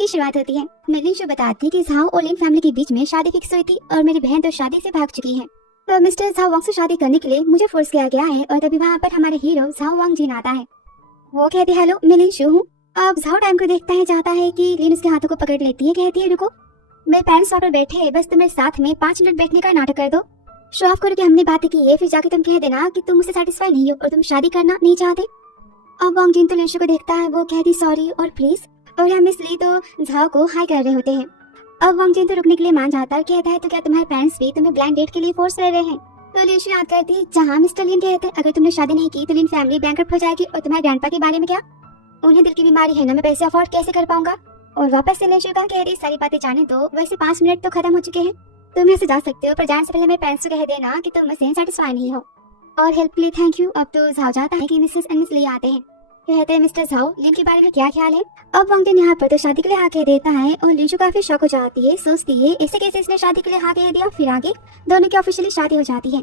की शुरुआत होती है। लिंशु बताती है कि झाओ और लिन फैमिली के बीच में शादी फिक्स हुई थी और मेरी बहन तो शादी से भाग चुकी है। तो मिस्टर झाओ वांग से शादी करने के लिए मुझे फोर्स किया गया है और तभी वहाँ पर हमारे हीरो झाओ वांग जिन आता है। वो कहती है हेलो मैं लिंशु हूँ। अब झाओ टाइम को देखता है, चाहता है कि लिन उसके हाथों को पकड़ लेती है, कहती है रुको मेरे पेरेंट्स वहाँ पर बैठे हैं, बस तुम मेरे साथ में 5 मिनट बैठने का नाटक कर दो। शो ऑफ करो कि हमने बातें की है, फिर जाके तुम कह देना कि तुम मुझसे सेटिस्फाई नहीं हो और तुम शादी करना नहीं चाहते। अब वांग जिन तो लिंशु को देखता है, वो कहती सॉरी और प्लीज, और हम इसलिए तो झाओ को हाई कर रहे होते हैं। अब वांग जिन तो रुकने के लिए मान जाता है, कहता है तो क्या तुम्हारे पेरेंट्स भी तुम्हें ब्लाइंड डेट के लिए फोर्स कर रहे हैं। तो लिंशु याद करती है जहाँ मिस्टर लिन कहते हैं अगर तुमने शादी नहीं की तो लिन फैमिली बैंकरप्ट हो जाएगी, और तुम्हारे ग्रैंडपा के बारे में क्या, उन्हें दिल की बीमारी है ना, मैं पैसे अफोर्ड कैसे कर पाऊंगा। और वापस से लिंशु का कह रही सारी बातें जाने दो, वैसे 5 मिनट तो खत्म हो चुके हैं, तुम यहाँ से जा सकते हो, पर जाने से पहले मेरे पेरेंट्स को कह देना कि तुम मुझसे सेटिस्फाई नहीं हो और हेल्प के लिए थैंक यू। अब तो झाओ जाता है कि मिसेस एंड मिस ले आते हैं, कहते हैं मिस्टर झाओ लिन के बारे में क्या ख्याल है। अब वांग जिन यहाँ पर तो शादी के लिए हाँ कह देता है और लिंशु काफी शौक हो जाती है, सोचती है ऐसे कैसे इसने शादी के लिए हाँ कह दिया। फिर आगे दोनों की ऑफिशियली शादी हो जाती है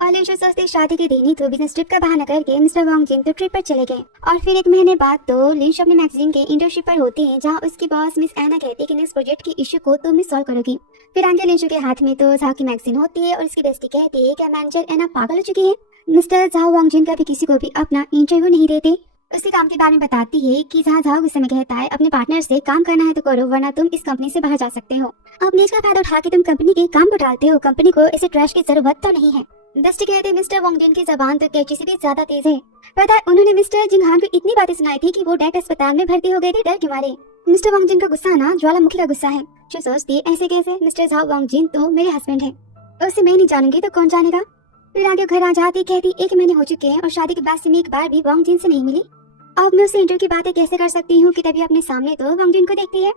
और लिंशु सोचती है शादी के दिन ही तो बिजनेस ट्रिप का बहाना करके मिस्टर वांग जिन तो ट्रिप पर चले गए। और फिर 1 महीने बाद तो लिंशु अपने मैगजीन के इंटर्नशिप पर होती है, जहाँ उसकी बॉस मिस एना कहती है कि नेक्स्ट प्रोजेक्ट की इश्यू को तुम ही सॉल्व करोगी। फिर आगे लिंशु के हाथ में तो झाओ की मैगजीन होती है और उसकी बेस्टी कहती है कि मैनेजर एना पागल हो चुकी है, मिस्टर झाओ वांग जिन कभी किसी को भी अपना इंटरव्यू नहीं देते। उसके काम के बारे में बताती है कि जहाँ झाओ गुस्से में कहता है अपने पार्टनर से काम करना है तो करो, वरना तुम इस कंपनी से बाहर जा सकते हो। अपने इसका फायदा उठा के तुम कंपनी के काम को डालते हो, कंपनी को ऐसे ट्रैश की जरूरत तो नहीं है। दस्टी कहते मिस्टर वांग जिन की जबान तो कैची से भी ज्यादा तेज है। पता है उन्होंने मिस्टर जिंगहान को इतनी बातें सुनाई थी कि वो डायरेक्ट अस्पताल में भर्ती हो गए थे डर के मारे। मिस्टर वांग जिन का गुस्सा ना ज्वालामुखी का गुस्सा है। जो सोचती ऐसे कैसे, मिस्टर झाओ वांग जिन तो मेरे हस्बैंड है, उससे मैं नहीं जानूंगी तो कौन जानेगा। फिर आगे घर आ जाती, कहती 1 महीने हो चुके हैं और शादी के बाद से मैं एक बार भी वांग जिन से नहीं मिली। अब मैं उससे इंटरव्यू की बातें कैसे कर सकती हूँ कि तभी अपने सामने तो वांग जिन को देखती है,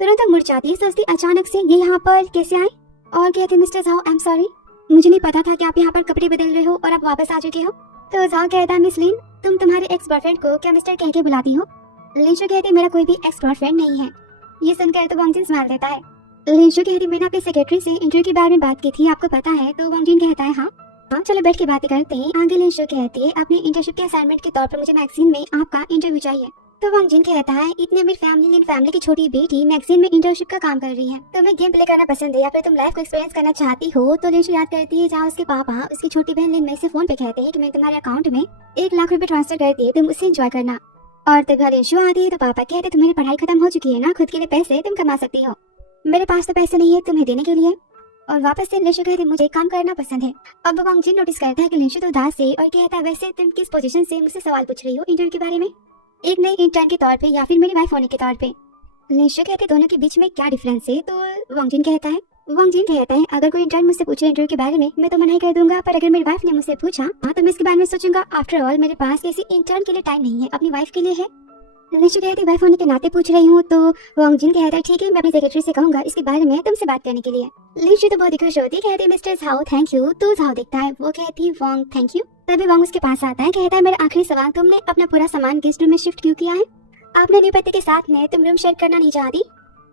तुरंत मुड़ जाती है, सोचती अचानक से ये यहाँ पर कैसे आए और कहती mister Zhao I am sorry, मुझे नहीं पता था कि आप यहाँ पर कपड़े बदल रहे हो और आप वापस आ चुके हो। तो झाओ कहता है मिस लिन तुम तुम्हारे एक्स बॉयफ्रेंड को क्या मिस्टर कह के बुलाती हो। लिंशु कहती मेरा कोई भी एक्स बॉयफ्रेंड नहीं है। ये सुनकर तो वांग जिन स्माइल देता है। लिंशु कहती मैंने अपने सेक्रेटरी से इंटरव्यू के बारे में बात की थी, आपको पता है। तो वांग जिन कहता है हाँ चलो बैठ के बातें करते हैं। आगे लिंशु कहती है अपने इंटर्नशिप के असाइनमेंट के तौर पर मुझे मैगजीन में आपका इंटरव्यू चाहिए। तो वांग जिन कहता है इतनी अमीर फैमिली लिन फैमिली की छोटी बेटी मैगजीन में इंटर्नशिप का काम कर रही है, तुम्हें गेम प्ले करना पसंद है या फिर तुम लाइफ को एक्सपीरियंस करना चाहती हो। तो लिंशु याद करती है जहाँ उसके पापा उसकी छोटी बहन लिन में से फोन पे कहते हैं कि मैं तुम्हारे अकाउंट में 1 लाख रुपए ट्रांसफर करती है, तुम उससे एंजॉय करना। और तब लिंशु आती है तो पापा कहते तुम्हारी पढ़ाई खत्म हो चुकी है ना, खुद के लिए पैसे तुम कमा सकती हो, मेरे पास तो पैसे नहीं है तुम्हें देने के लिए। और वापस से लिंशु कहती मुझे काम करना पसंद है। अब वांग जिन नोटिस करता है कि लिंशु तो उदास है और कहता है वैसे तुम किस पोजीशन से मुझसे सवाल पूछ रही हो इंटरव्यू के बारे में, एक नई इंटर्न के तौर पे या फिर मेरी वाइफ होने के तौर पे। लिंशु कहते दोनों के बीच में क्या डिफरेंस है। तो वांग जिन कहता है अगर कोई इंटर्न मुझसे पूछे इंटरव्यू के बारे में मैं तो मना ही कर दूंगा, पर अगर मेरी वाइफ ने मुझसे पूछा हाँ तो मैं इसके बारे में सोचूंगा। आफ्टर ऑल मेरे पास किसी इंटर्न के लिए टाइम नहीं है, अपनी वाइफ के लिए है। लिंशु कहती वाइफ होने के नाते पूछ रही हूँ। तो वांग जिन कहता है ठीक है मैं अपनी सेक्रेटरी से कहूंगा इसके बारे में तुमसे बात करने के लिए। लिंशु तो बहुत ही खुश होती, कहती मिस्टर झाओ थैंक यू। तो झाओ देखता है, वो कहती वांग थैंक यू। तभी वांग उसके पास आता है, कहता है मेरा आखिरी सवाल, तुमने अपना पूरा सामान गेस्ट रूम में शिफ्ट क्यों किया है, आपने न्यू पति के साथ में तुम रूम शेयर करना नहीं चाहती।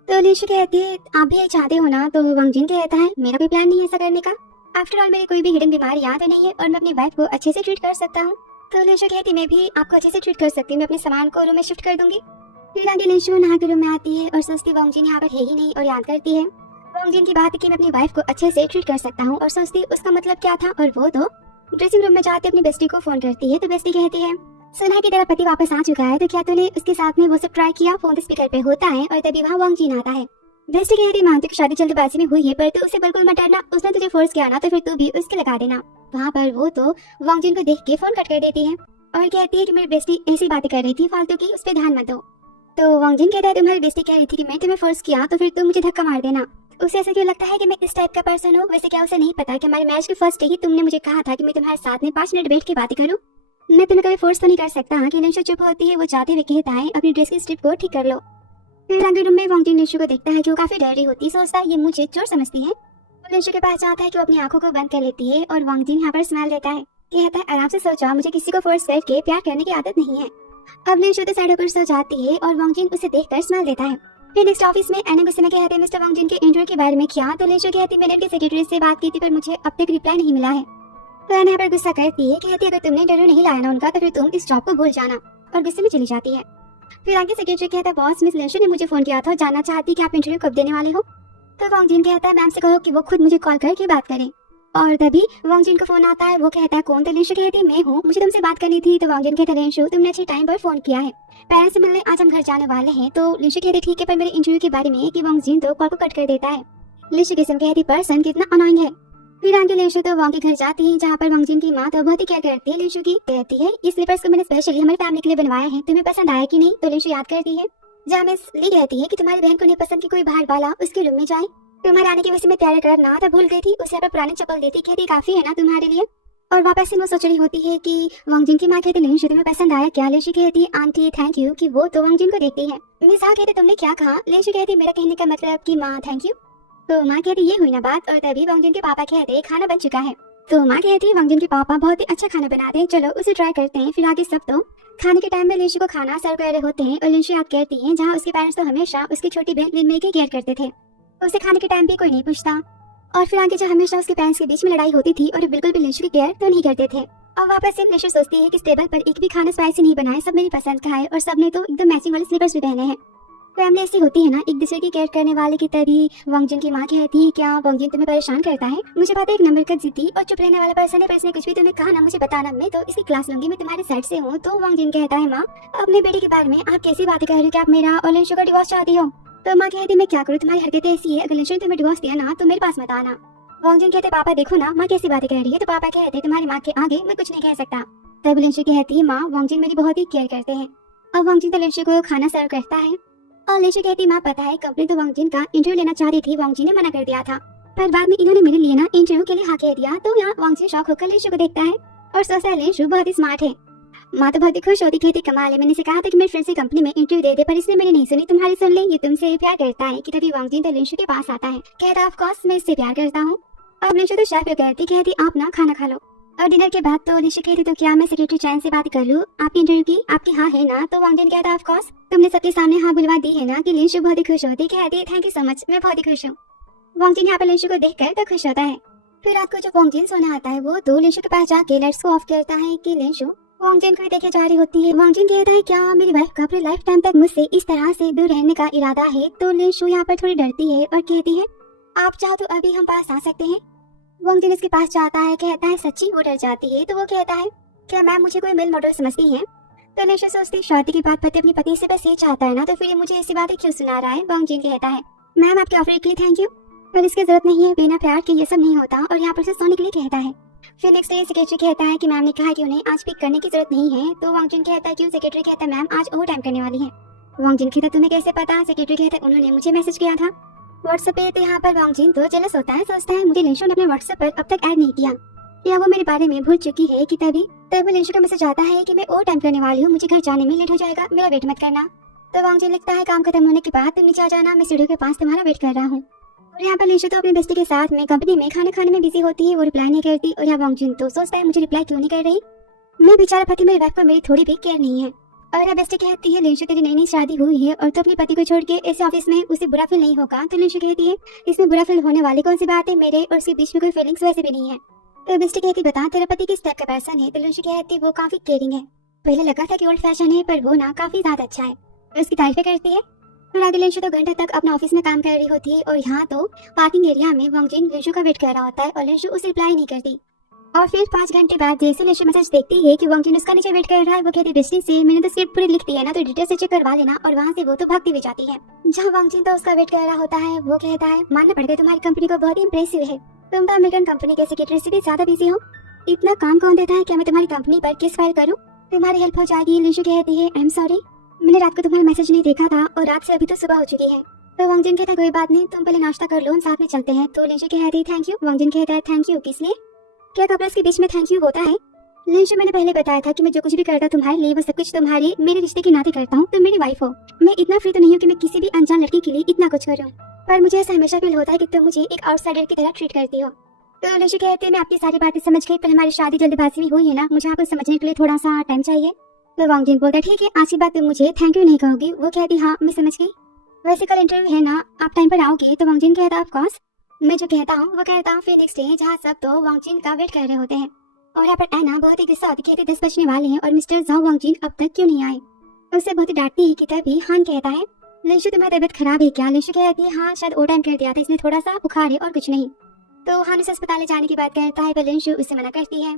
तो लिंशु कहती है आप भी यही चाहते हो ना। तो वांग जिन कहता है मेरा कोई प्लान नहीं है ऐसा करने का, आफ्टर ऑल मेरी कोई भी हिडन बीमारी याद नहीं है और मैं अपनी वाइफ को अच्छे से ट्रीट कर सकता हूँ। तो लिंशु कहती मैं भी आपको अच्छे से ट्रीट कर सकती हूँ, मैं अपने सामान को रूम में शिफ्ट कर दूंगी। फिर आगे लिंशु नहा के रूम में आती है और सोचती वांग जिन यहाँ पर है ही नहीं और याद करती है वांग जिन की बात कि मैं अपनी वाइफ को अच्छे से ट्रीट कर सकता हूँ और सोचती उसका मतलब क्या था। और वो तो ड्रेसिंग रूम में जाते अपनी बेस्टी को फोन करती है। तो बेस्टी कहती है सुना कि तेरा पति वापस आ चुका है, तो क्या तूने उसके साथ में वो सब ट्राई किया। फोन स्पीकर पे होता है और तभी वहाँ वांग जिन आता है। बेस्टी कहती है मानती कि शादी जल्दबाजी में हुई है, पर तू उसे बिल्कुल मत डरना, उसने तुझे फोर्स किया ना तो फिर तू भी उसके लगा देना। वहाँ पर वो तो वांग जिन को देख के फोन कट कर देती है और कहती है कि मेरी बेस्टी ऐसी बातें कर रही थी फालतू की, उस पर ध्यान मत दो। तो वांग जिन कहता है तुम्हारी बेस्टी कह रही थी कि मैं तुम्हें फोर्स किया तो फिर तुम मुझे धक्का मार देना, उसे ऐसा क्यों लगता है कि मैं इस टाइप का पर्सन हूँ। वैसे क्या उसे नहीं पता कि हमारे मैरिज के फर्स्ट डे ही तुमने मुझे कहा था कि मैं तुम्हारे साथ में 5 मिनट बैठ के बातें करूँ, मैं तुम्हें कभी फोर्स तो नहीं कर सकता। कि लिंशु चुप होती है, वो जाते हुए कहता है अपनी ड्रेस की स्ट्रिप को ठीक कर लो। फिर आगे रूम में वांग जिन लिंशु को देखता है कि वो काफी डर रही होती है, सोचता है ये मुझे चोर समझती है। तो लिंशु के पास जाता है कि वो अपनी आंखों को बंद कर लेती है और वांग जिन यहाँ पर स्माइल देता है, कहता है आराम से सो जाओ, मुझे किसी को फोर्स करके प्यार करने की आदत नहीं है। अब लिंशु तो साइड होकर सो जाती है और वांग जिन उसे देखकर स्माइल देता है। फिर नेक्स्ट ऑफिस में एना गुस्से में कहते हैं मिस्टर वांग जिन के इंटरव्यू के बारे में क्या। तो लिंशु कहती मैंने उनके सेक्रेटरी से बात की थी पर मुझे अब तक रिप्लाई नहीं मिला है। तो एना पर गुस्सा करती है, कहती अगर तुमने इंटरव्यू नहीं लाया ना उनका तो फिर तुम इस जॉब को भूल जाना, और गुस्से में चली जाती है। फिर आगे सेक्रेटरी कहता है बॉस मिस लिंशु ने मुझे फोन किया था और जानना चाहती कि आप इंटरव्यू कब देने वाले हो। तो वांग जिन कहता है मैम से कहो कि वो खुद मुझे कॉल करके बात करें। और तभी वांग जिन को फोन आता है। वो कहता है कौन? तो लिंशु कहती है मैं हूँ, मुझे तुमसे बात करनी थी। तो वांग जिन कहता है लिंशु तुमने अच्छे टाइम पर फोन किया है, पेरेंट्स से मिलने आज हम घर जाने वाले हैं। तो लिंशु कहती ठीक है पर मेरे इंटरव्यू के बारे में कि वांग जिन तो कॉल को कट कर देता है। लिंशु किस्म कहती पर्सन कितना अनोइंग है। फिर आगे लिंशु तो वांग के घर जाती है जहाँ पर वांग जिन की माँ तो बहुत ही केयर करती है। लिंशु की कहती है इस स्लीपर्स को मैंने स्पेशली हमारी फैमिली के लिए बनवाया है, तुम्हें पसंद आया कि नहीं? तो लिंशु याद करती है जहाँ मिस ली कहती है कि तुम्हारी बहन को नहीं पसंद कि कोई बाहर वाला उसके रूम में जाए, तुम्हारे आने की वजह से मैं तैयार करना था भूल गई थी। उसे पर पुरानी चप्पल देती कहती काफी है ना तुम्हारे लिए। और वापस से वो सोच रही होती है कि वांग जिन की माँ कहती लिंशु तुम्हें पसंद आया क्या? लिंशु कहती आंटी थैंक यू कि वो तो वांग जिन को देखती है। मिस हाँ कहती तुमने क्या कहा? लिंशु कहती मेरा कहने का मतलब कि माँ थैंक यू। तो माँ कहती ये हुई ना बात। और तभी वांग जिन के पापा कहते खाना बन चुका है। तो माँ कहती है वांग जिन के पापा बहुत ही अच्छा खाना बनाते हैं, चलो उसे ट्राई करते हैं। फिर आगे सब तो खाने के टाइम में लिंशु को खाना सर्व कर रहे होते हैं और लिंशु याद करती है जहाँ उसके पेरेंट्स तो हमेशा उसकी छोटी बहन लिनमे की केयर करते थे, उसे खाने के टाइम भी कोई नहीं पूछता। और फिर आगे जब हमेशा उसके पेरेंट्स के बीच में लड़ाई होती थी और बिल्कुल भी लिंशु की केयर तो नहीं करते थे। और वापस से लिंशु सोचती है कि इस टेबल पर एक भी खाना स्पाइसी नहीं बनाए, सब मेरी पसंद का है और सबने तो एकदम मैचिंग वाले स्लीपर्स भी पहने हैं। फैमिली ऐसी होती है ना एक दूसरे की केयर करने वाले की। तभी वांग जिन की माँ कहती है क्या वांग जिन तुम्हें परेशान करता है? मुझे पता है एक नंबर का जिद्दी और चुप रहने वाला पर्सन है, पर इसने कुछ भी तुम्हें कहा ना मुझे बताना, मैं तो इसकी क्लास लूंगी, मैं तुम्हारे साइड से हूँ। तो वांग जिन कहता है माँ अपने बेटे के बारे में आप कैसी बातें कर रही हो कि आप मेरा और लिंशु का डिवोर्स चाहती हो? तो माँ कहती मैं क्या करूँ, तुम्हारी हरकतें ऐसी है, अगर लिंशु ने तुम्हें डिवोर्स दिया ना तो मेरे पास मत आना। वांग जिन कहते पापा देखो ना माँ कैसी बातें कह रही है। तो पापा कहते तुम्हारी माँ के आगे मैं कुछ नहीं कह सकता। तब लिंशु कहती है माँ वांग जिन मेरी बहुत ही केयर करते हैं। और वांग जिन तो लिंशु को खाना सर्व करता है और लिंशु कहती माँ पता है कंपनी तो वांग जिन का इंटरव्यू लेना चाह रही थी, वांग जिन ने मना कर दिया था, पर बाद में इन्होंने मेरे लिए ना इंटरव्यू के लिए हाँ कह दिया। तो यहाँ वांग जिन शौक होकर लिंशु को देखता है और सोचता है लिंशु बहुत ही स्मार्ट है। माँ तो बहुत ही खुश होती कहती कमाल है, मैंने इसे कहा था कि मेरे फ्रेंड से कंपनी में इंटरव्यू दे दे पर इसने मेरी नहीं सुनी, तुम्हारी सुन ले, ये तुमसे प्यार करता है। कि तभी वांग जिन तो लिंशु के पास आता है, कहता ऑफ कोर्स मैं इससे प्यार करता हूँ। अब लिंशु तो शेफ कहती आप ना खाना खा लो। और डिनर के बाद तो लिंशु कहती तो क्या मैं सेक्रेटरी चैन से बात कर लूँ, आपकी इंटरव्यू की आपकी हाँ है ना? तो वांग जिन कहता ऑफ कोर्स तुमने सबके सामने हाँ बुलवा दी है ना। कि लिंशु बहुत ही खुश होती कहती है थैंक यू सो मच, मैं बहुत ही खुश हूँ। वांग जिन यहाँ पर लिंशु को देखकर तो खुश होता है। फिर रात को जब वांग जिन सोना आता है वो तो लिंशु के पास जाके लाइट्स को ऑफ करता है कि लिंशु वांग जिन को देखे जा रही होती है। वांग जिन कहता है क्या मेरी वाइफ का अपने लाइफ टाइम तक मुझसे इस तरह से दूर रहने का इरादा है? तो लिंशु यहाँ पर थोड़ी डरती है और कहती है आप चाहो तो अभी हम पास आ सकते हैं। वांग जिन इसके पास जाता है, कहता है सच्ची? वो डर जाती है। तो वो कहता है क्या मैम मुझे कोई मेल मॉडल समझती है? तो लिंशु सोचती शादी की बात पति अपने पति से बस ये चाहता है ना, तो फिर ये मुझे ऐसी बातें क्यों सुना रहा है? वांग जिन कहता है मैम आपके ऑफर के लिए थैंक यू, पर इसकी जरूरत नहीं है, बिना प्यार के ये सब नहीं होता। और यहाँ पर से सोने के लिए कहता है। फिर नेक्स्ट डे सेक्रेटरी कहता है कि मैम ने कहा कि उन्हें आज पिक करने की जरूरत नहीं है। तो वांग जिन कहता है क्यों? सेक्रेटरी कहता है मैम आज ओवर टाइम करने वाली है। वांग जिन कहता तुम्हें कैसे पता? सेक्रेटरी कहता है उन्होंने मुझे मैसेज किया था व्हाट्सएप पे। तो यहाँ पर वांग जिन तो जेलस होता है, सोचता है मुझे लिंशु ने अपने व्हाट्सएप पर अब तक ऐड नहीं किया या वो मेरे बारे में भूल चुकी है। कि तभी लिंशु का मैसेज आता है कि मैं ओवर टाइम करने वाली हूँ, मुझे घर जाने में लेट हो जाएगा, मेरा वेट मत करना। तो वांग जिन लिखता है काम खत्म होने के बाद तुम नीचे आ जाना, मैं सीढ़ियों के पास तुम्हारा वेट कर रहा हूँ। और यहाँ पर लिंशु तो अपने बेस्टी के साथ में कंपनी में खाना खाने में बिजी होती है, वो रिप्लाई नहीं करती। और यहाँ वांग जिन तो सोचता है मुझे रिप्लाई क्यों नहीं कर रही, मैं बेचारा पति मेरी वाइफ पर मेरी थोड़ी भी केयर नहीं है। और यहाँ बेस्टी कहती है लिंशु तेरी नई नई शादी हुई है और तो अपने पति को छोड़ के इस ऑफिस में उसे बुरा फील नहीं होगा। तो लिंशु कहती है इसमें बुरा फील होने वाली कौन सी बात है, मेरे और उसके बीच में कोई फीलिंग्स वैसे भी नहीं है। तो बेस्टी कहती बता तेरा पति किस टाइप का पर्सन है? तो लिंशु कहती वो काफी केयरिंग है, पहले लगा था कि ओल्ड फैशन है पर वो ना काफी ज्यादा अच्छा है, उसकी तारीफें करती है। फिर आगे लिंशु तो घंटे तक अपना ऑफिस में काम कर रही होती है और यहाँ तो पार्किंग एरिया में वांग जिन लिंशु का वेट कर रहा होता है और लिंशु उसे रिप्लाई नहीं करती। और फिर 5 घंटे बाद जैसे लिंशु मैसेज देखती है कि वांग जिन उसका नीचे वेट कर रहा है, वो कहती बेस्टी से मैंने तो स्क्रिप्ट पूरी लिख दी है ना, तो डिटेल से चेक करवा लेना। और वहाँ से वो तो भागती हुई जाती है। जहाँ वांग जिन तो उसका वेट कर रहा होता है, वो कहता है मानना पड़ेगा तुम्हारी कंपनी को बहुत ही इंप्रेसिव है, तुम तो अमेरिकन कंपनी के सेक्रेटरी से भी ज्यादा बिजी हो, इतना काम कौन देता है, क्या मैं तुम्हारी कंपनी पर केस फाइल करूँ, तुम्हारी हेल्प हो जाएगी। लिंशु कहती है आई एम सॉरी, मैंने रात को तुम्हारा मैसेज नहीं देखा था और रात से अभी तो सुबह हो चुकी है। तो वांग जिन कहता कोई बात नहीं, तुम पहले नाश्ता कर लो, हम साथ में चलते हैं। तो लिंशु कहती है थैंक यू। वांग जिन कहता है थैंक यू किस लिए, क्या कपल्स के बीच में थैंक यू होता है? लिंशु मैंने पहले बताया था कि मैं जो कुछ भी करता तुम्हारे लिए वो सब कुछ तुम्हारे मेरे रिश्ते के नाते करता हूँ, तुम मेरी वाइफ हो, मैं इतना फ्री तो नहीं हूँ कि मैं किसी भी अनजान लड़की के लिए इतना कुछ करूँ, पर मुझे ऐसा हमेशा फील होता है कि तुम मुझे एक आउटसाइडर की तरह ट्रीट करती हो। तो लिंशु कहती है मैं आपकी सारी बातें समझ गई, पर हमारी शादी जल्दबाजी में हुई है ना, मुझे आपको समझने के लिए थोड़ा सा टाइम चाहिए। तो वांग जिन बोलता ठीक है आज की बात तुम मुझे थैंक यू नहीं कहोगी। वो कहती हाँ मैं समझ गई, वैसे कल इंटरव्यू है ना, आप टाइम पर आओगे? तो वांग जिन कहता ऑफ कोर्स, मैं जो कहता हूँ वो कहता हूँ। फिर नेक्स्ट डे जहाँ सब तो वांग जिन का वेट कर रहे होते हैं और यहाँ पर एना बहुत ही गुस्सा होती कहती 10 बजने वाले हैं और मिस्टर जाओ वांग जिन अब तक क्यों नहीं आए। उससे बहुत ही डांटती है कि तभी हान कहता है, लिंशु तुम्हारी तबीयत खराब है क्या? लिंशु कहती है हाँ शायद ओवर टाइम कर दिया था इसलिए थोड़ा सा बुखार है और कुछ नहीं। तो हान उसे अस्पताल ले जाने की बात करता है पर लिंशु उससे मना करती है।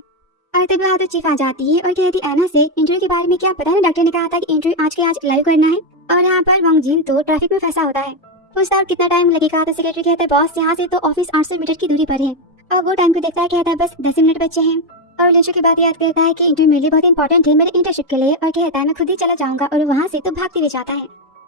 और तभी वहाँ तो चीफ आ जाती है और कहती है एना से इंटरव्यू के बारे में क्या पता है? डॉक्टर ने कहा था कि इंटरव्यू आज के आज लाइव करना है। और यहाँ पर वांग जिन तो ट्रैफिक में फंसा होता है। पूछता और कितना टाइम लगेगा? तो सेक्रेटरी कहता है बॉस यहाँ से तो ऑफिस 800 मीटर की दूरी पर है। और वो टाइम को देखता है, कहता है बस 10 मिनट बचे हैं। और लिंशु की बात याद करता है कि इंटरव्यू मेरे लिए बहुत इंपॉर्टेंट है, मेरे इंटर्नशिप के लिए। और कहता है मैं खुद ही चला जाऊंगा। और वहाँ से तो भागते हुए जाता है।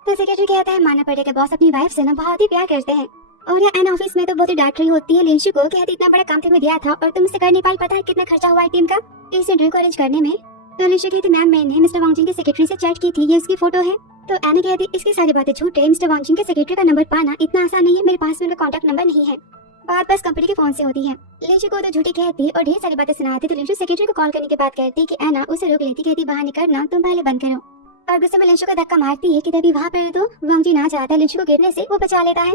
तो सेक्रेटरी कहता है मानना पड़ेगा बॉस अपनी वाइफ से ना बहुत ही प्यार करते हैं। और यहाँ एन ऑफिस में तो बहुत ही डांट रही होती है लिंशु को, कहती इतना बड़ा काम तुम्हें दिया था और तुम इसे कर नहीं पाई, पता है कितना खर्चा हुआ है टीम का इस इंटरव्यू को अरेंज करने में। तो लिंशु कहती मैम मैंने मिस्टर वांग जिन के सेक्रेटरी से चैट की थी, ये उसकी फोटो है। तो एना कहती इसकी सारी बातें झूठ है, मिस्टर वांग जिन के सेक्रेटरी का नंबर पाना इतना आसान नहीं है, मेरे पास में उनका कॉन्टैक्ट नंबर नहीं है, बात बस कंपनी के फोन से होती है। लिंशु को तो झूठी कहती और ढेर सारी बातें सुनाती। तो लिंशु सेक्रेटरी को कॉल करने की बात करती कि एना उसे रोक लेती, कहती बाहर निकलना तुम पहले बंद करो। और गुस्से में लिंशु का धक्का मारती है कि तभी वहाँ पर तो वांग जिन आ जाता है, लिंशु को गिरने से वो बचा लेता है।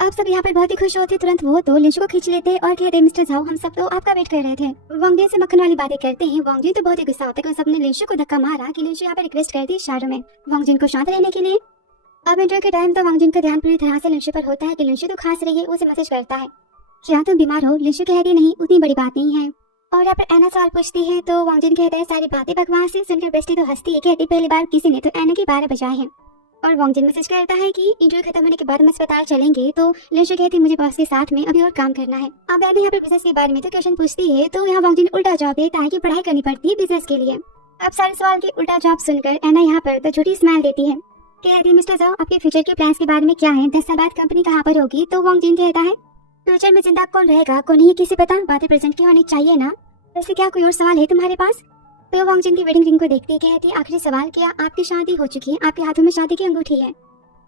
अब सब यहाँ पर बहुत ही खुश होते, तुरंत वो तो लिंशु को खींच लेते और कहते मिस्टर झाओ हम सब तो आपका वेट कर रहे थे। वांग जिन से मक्खन वाली बातें करते हैं। वांग जिन तो बहुत ही गुस्सा होता है कि सबने लिंशु को धक्का मारा कि लिंशु यहाँ पर रिक्वेस्ट करती है इशारों में वांग जिन को शांत रहने के लिए। अब इंटरव्यू के टाइम तो वांग जिन का ध्यान पूरी तरह से लिंशु पर होता है कि लिंशु तो खांस रही है, उसे मैसेज करता है क्या तुम बीमार हो? लिंशु कहती नहीं उतनी बड़ी बात नहीं है। और यहाँ पर एना सवाल पूछती है तो वांग जिन कहता है सारी बातें बकवास है। सुनकर बेस्टी तो हंसती है, कहती पहली बार किसी ने तो एना के 12 बजाए हैं। और वांग जिन मैसेज करता है कि इंटरव्यू खत्म होने के बाद हम अस्पताल चलेंगे। तो लिंशु कहती मुझे बॉस के साथ में अभी और काम करना है। अब एना यहाँ पर बिजनेस के बारे में तो क्वेश्चन पूछती है तो यहाँ वांग जिन उल्टा जवाब देता है कि पढ़ाई करनी पड़ती है बिजनेस के लिए। अब सारे सवाल के उल्टा जवाब सुनकर एना यहाँ पर तो झूठी स्माइल देती है, कहती मिस्टर झाओ आपके फ्यूचर के प्लान्स के बारे में क्या है? 10 साल बाद कंपनी कहाँ पर होगी? तो वांग जिन कहता है फ्यूचर में जिंदा कौन रहेगा कौन नहीं किसी पता, बातें प्रेजेंट की होनी चाहिए ना। वैसे क्या कोई और सवाल है तुम्हारे पास? तो वांग जिन की वेडिंग रिंग को देखती कहती आखिरी सवाल, क्या आपकी शादी हो चुकी है? आपके हाथों में शादी की अंगूठी है।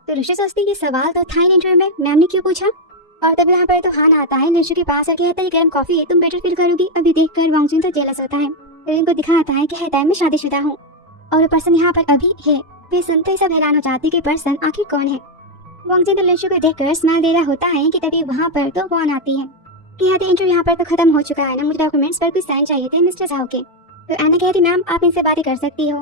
तो लिंशु सोचती कि सवाल तो था ही इंटरव्यू में, मैम ने क्यों पूछा। और तभी यहाँ पर तो हान आता है लिंशु के पास और कहता है गर्म कॉफी है तुम बेटर फील करोगी। अभी देखकर वांग जिन तो जेलस होता है, रिंग को दिखाता है कहता है मैं शादीशुदा हूँ और वो पर्सन यहाँ पर अभी है। वे सुनते ही सब हैरान हो जाती कि पर्सन आखिर कौन है। वांग जिन तो लिंशु को देखकर स्माइल दे रहा होता है कि तभी वहाँ पर तो वॉन आती है, कहती इंटरव्यू यहाँ पर तो खत्म हो चुका है ना, मुझे डॉक्यूमेंट्स पर कुछ साइन चाहिए थे मिस्टर झाओ के। तो एना कहती मैम आप इनसे बातें कर सकती हो।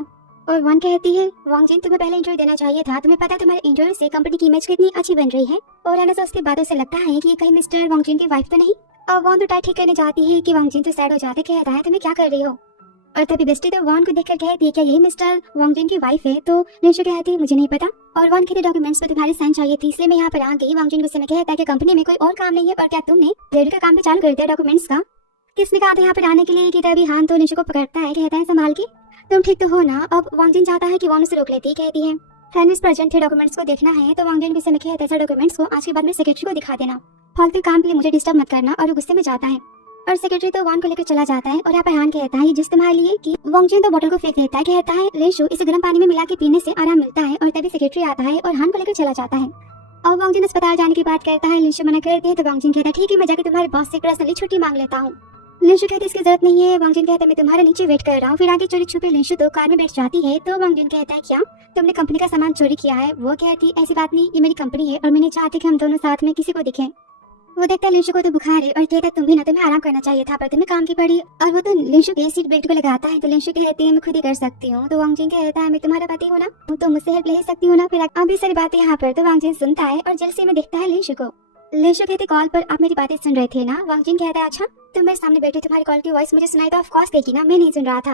और वन कहती है वांग जिन तुम्हें पहले इंटरव्यू देना चाहिए था, तुम्हें पता तुम्हारे इंटरव्यू से कंपनी की इमेज कितनी अच्छी बन रही है। और एना सोचती बातों से लगता है कि ये कहीं मिस्टर वांग जिन की वाइफ तो नहीं। और वॉन तो टाई ठीक करने जाती है कि वांग जिन तो सैड हो जाते, कहता है तुम्हें क्या कर रही हो। और तभी बेस्टी तो वॉन को देखकर कहती है क्या यही मिस्टर वांग जिन की वाइफ है? तो लिंशु कहती है मुझे नहीं पता। और वॉन कहती डॉक्यूमेंट्स पर तुम्हारे साइन चाहिए थी इसलिए मैं यहाँ पर आ गई। वांग जिन गुस्से में कहता है कि कंपनी में कोई और काम नहीं है और क्या तुमने रेडियो का काम भी चालू कर दिया डॉक्यूमेंट्स का? किसने कहा था यहाँ पर आने के लिए? कि तभी हान तो लिंशु को पकड़ता है, कहता है संभाल के तुम ठीक तो हो ना। अब वांग जिन चाहता है कि वॉन उसे रोक लेती, कहती है फाइनेंस पर अर्जेंट थे डॉक्यूमेंट्स को देखना है। तो वांग जिन गुस्से में कहता है डॉक्यूमेंट्स को आज के बाद में सेक्रेटरी को दिखा देना, फालतू काम के लिए मुझे डिस्टर्ब मत करना। और वो गुस्से में जाता है और सेक्रेटरी तो वॉन को लेकर चला जाता है। और यहाँ पर हान कहता है ये जूस तुम्हारे लिए कि वांग जिन तो बोतल को फेंक देता है, कहता है लिंशु इसे गर्म पानी में मिला के पीने से आराम मिलता है। और तभी सेक्रेटरी आता है और हान को लेकर चला जाता है। और वांग जिन अस्पताल जाने की बात करता है, लिंशु मना करती है। तो वांग जिन कहता है ठीक है मैं जाकर तुम्हारे बॉस से पर्सनली छुट्टी मांग लेता हूँ। लिंशु कहती इसकी जरूरत नहीं है। वांग जिन कहता है मैं तुम्हारे नीचे वेट कर रहा हूँ। फिर आगे चोरी छुपे लिंशु तो कार में बैठ जाती है। तो वांग जिन कहता है क्या तुमने कंपनी का सामान चोरी किया है? वो कहती ऐसी बात नहीं, ये मेरी कंपनी है और मैं नहीं चाहती कि हम दोनों साथ में किसी को दिखें। वो देखता है लिंशु को तो बुखार है और कहता है तुम भी ना, तुम्हें आराम करना चाहिए था पर तुम्हें काम की पड़ी। और वो तो लिंशु के सीट बेल्ट को लगाता है। तो लिंशु कहती है मैं खुद ही कर सकती हूँ। तो वांग जिन कहता है मैं तुम्हारा पति हूँ ना, तो मुझसे हेल्प ले सकती हूँ ना। फिर अभी सारी बातें यहाँ पर तो वांग जिन सुनता है और जल्दी में देखता है लिंशु को। लिंशु कहती कॉल पर आप मेरी बातें सुन रहे थे ना? वांग जिन कहता है अच्छा तुम मेरे सामने बैठे तुम्हारी कॉल की वॉइस मुझे सुनाई तो ऑफ कोर्स देगी ना, मैं नहीं सुन रहा था।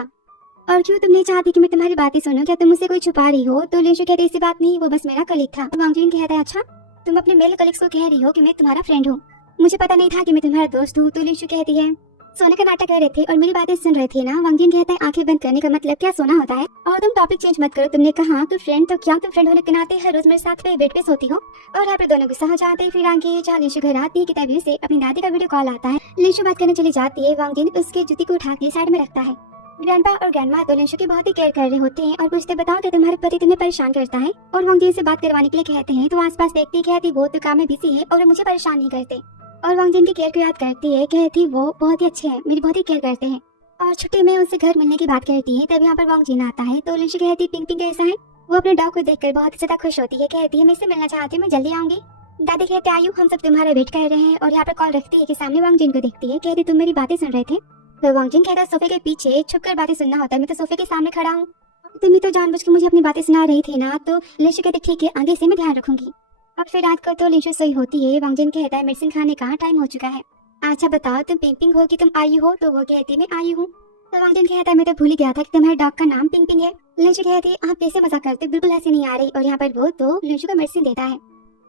और क्यों तुम नहीं चाहती कि मैं तुम्हारी बातें सुनूं? क्या तुम मुझसे कोई छुपा रही हो? तो लिंशु कहती ऐसी बात नहीं, वो बस मेरा कलीग था। वांग जिन कहता है अच्छा तुम अपने मेल कलीग्स को कह रही हो कि मैं तुम्हारा फ्रेंड हूँ, मुझे पता नहीं था कि मैं तुम्हारा दोस्त हूँ। तो लिंशु कहती है सोने का नाटक कर रहे थे और मेरी बातें सुन रहे थे ना। वांग जिन कहता है आंखें बंद करने का मतलब क्या सोना होता है? और तुम टॉपिक चेंज मत करो, तुमने कहा तो फ्रेंड, तो क्या तुम फ्रेंड होने के नाते हर रोज मेरे साथ पे बेड पे सोती हो? और यहाँ पे दोनों गुस्सा हो जाते हैं। फिर आगे जहाँ लिंशु घर आती है कि तभी से अपनी दादी का वीडियो कॉल आता है। लिंशु बात करने चली जाती है, वांग जिन उसके जूती को उठा के साइड में रखता है। ग्रैंडपा और ग्रैंडमा तो लिंशु की बहुत ही केयर कर रहे होते हैं और पूछते बताओ कि तुम्हारे पति तुम्हें परेशान करता है? और वांग जिन से बात करवाने के लिए कहते हैं तो आसपास देखती कहती वो तो काम में बिजी है और मुझे परेशान नहीं करते। और वांग जिन की केयर को याद करती है, कहती वो बहुत ही अच्छे हैं, मेरी बहुत ही केयर करते हैं। और छुट्टी में उनसे घर मिलने की बात करती है। तब यहाँ पर वांग जिन आता है तो लिंशु कहती पिंक पिंक कैसा है? वो अपने डॉग को देखकर बहुत ज्यादा खुश होती है, कहती है मैं इससे मिलना चाहती हूँ, मैं जल्दी आऊंगी। दादी कहते आयु हम सब तुम्हारा वेट कर रहे हैं। और यहाँ पर कॉल रखती है कि सामने वांग जिन को देखती है, कहती तुम मेरी बातें सुन रहे थे? तो वांग जिन कहता सोफे के पीछे छुपकर बातें सुनना होता है, मैं तो सोफे के सामने खड़ा हूँ। तुम ही तो जानबूझ के मुझे अपनी बातें सुना रही थी ना। तो लिंशु कहती ठीक है, आगे से मैं ध्यान रखूंगी। अब फिर रात को तो लिंशु सोई होती है। वांगजिन कहता है मेडिसिन खाने का टाइम हो चुका है। अच्छा बताओ तुम पिंग हो कि तुम आई हो? तो वो कहती मैं आई हूँ। तो वांगजिन कहता है मैं तो भूल ही गया था कि तुम्हारे डॉग का नाम पिंग है। लिंशु कहती है आप कैसे मजाक करते, बिल्कुल ऐसे नहीं आ रही। और यहाँ पर वो तो लिंशु को मेडिसिन देता है।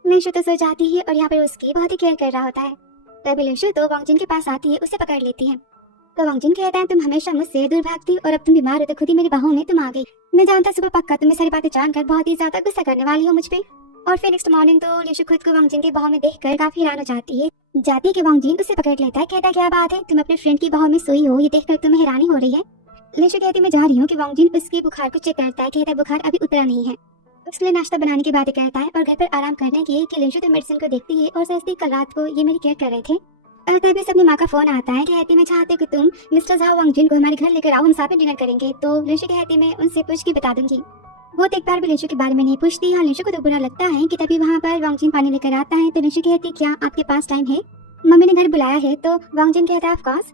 लिंशु तो सो जाती है और यहाँ पर उसकी बहुत ही केयर कर रहा होता है। तभी लिंशु तो वांगजिन के पास आती है, उसे पकड़ लेती है। तो वांगजिन कहता है तुम हमेशा मुझसे दूर भागती और अब तुम बीमार हो तो खुद ही मेरी बाहों में तुम आ गई। मैं जानता सुबह पक्का तुम्हें सारी बातें जानकर बहुत ही ज्यादा गुस्सा करने वाली हो मुझ पे। और फिर नेक्स्ट मॉर्निंग तो लिंशु खुद को वांगजिन की बाहों में देखकर काफी हैरान हो जाती है। जाती है कि वांगजिन उसे पकड़ लेता है। कहता क्या बात है, तुम अपने फ्रेंड की बाहों में सोई हो, ये देखकर तुम्हें हैरानी हो रही है? लिंशु कहती मैं जा रही हूँ कि वांगजिन उसके बुखार को चेक करता है। कहता है बुखार अभी उतरा नहीं है। उसके लिए नाश्ता बनाने की बातें करता है और घर पर आराम करने की कि लिंशु तो मेडिसिन को देखती है और सोचती कल रात को ये मेरी केयर कर रहे थे। और तभी अपनी माँ का फोन आता है। कहती मैं चाहती हूँ कि तुम मिस्टर झाओ वांगजिन को हमारे घर लेकर आओ, हम साथ में डिनर करेंगे। तो लिंशु कहती मैं उनसे पूछ के बता दूंगी। वो तो एक बार भी लिंशु के बारे में नहीं पूछती। हाँ लिंशु को तो बुरा लगता है कि तभी वहाँ पर वांगजिन पानी लेकर आता है। तो लिंशु कहती क्या आपके पास टाइम है, मम्मी ने घर बुलाया है? तो वांगजिन कहता है ऑफ कोर्स।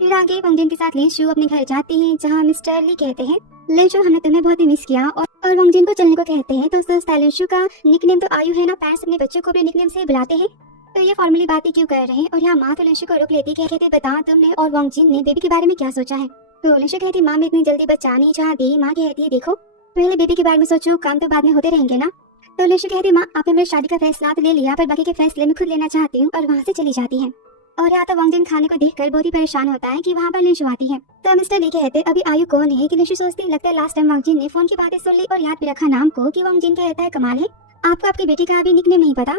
फिर आगे वांगजिन के साथ लिंशु अपने घर जाती है जहाँ मिस्टर ली कहते हैं लिंशु हमने तुम्हें बहुत ही मिस किया। और वांगजिन को चलने को कहते हैं। तो सोचता है लिंशु का निकनेम तो आयु है ना, पेरेंट्स अपने बच्चों को भी निकनेम से बुलाते हैं, तो ये फॉर्मली बातें क्यों कर रहे हैं? और यहाँ माँ तो लिंशु को रोक लेती है। कहती बता तुमने और वांगजिन ने बेबी के बारे में क्या सोचा है? तो लिंशु कहती माँ मैं इतनी जल्दी बच्चा नहीं चाहती। माँ कहती है देखो पहले बेबी के बारे में सोचो, काम तो बाद में होते रहेंगे ना। तो लिंशु कहती माँ आपने मेरी शादी का फैसला तो ले लिया, पर बाकी के फैसले मैं खुद लेना चाहती हूँ। और वहाँ से चली जाती है। और यहाँ तो वांगजिन खाने को देखकर बहुत ही परेशान होता है कि वहाँ पर लिंशु आती है। तो मिस्टर ली कहते अभी आयु कौन है? कि लिंशु सोचती लगता है लास्ट टाइम वांगजिन ने फोन की बातें सुन ली और याद भी रखा नाम को। कि वांगजिन कहता है कमाल है, आपको आपकी बेटी का अभी निकनेम नहीं पता।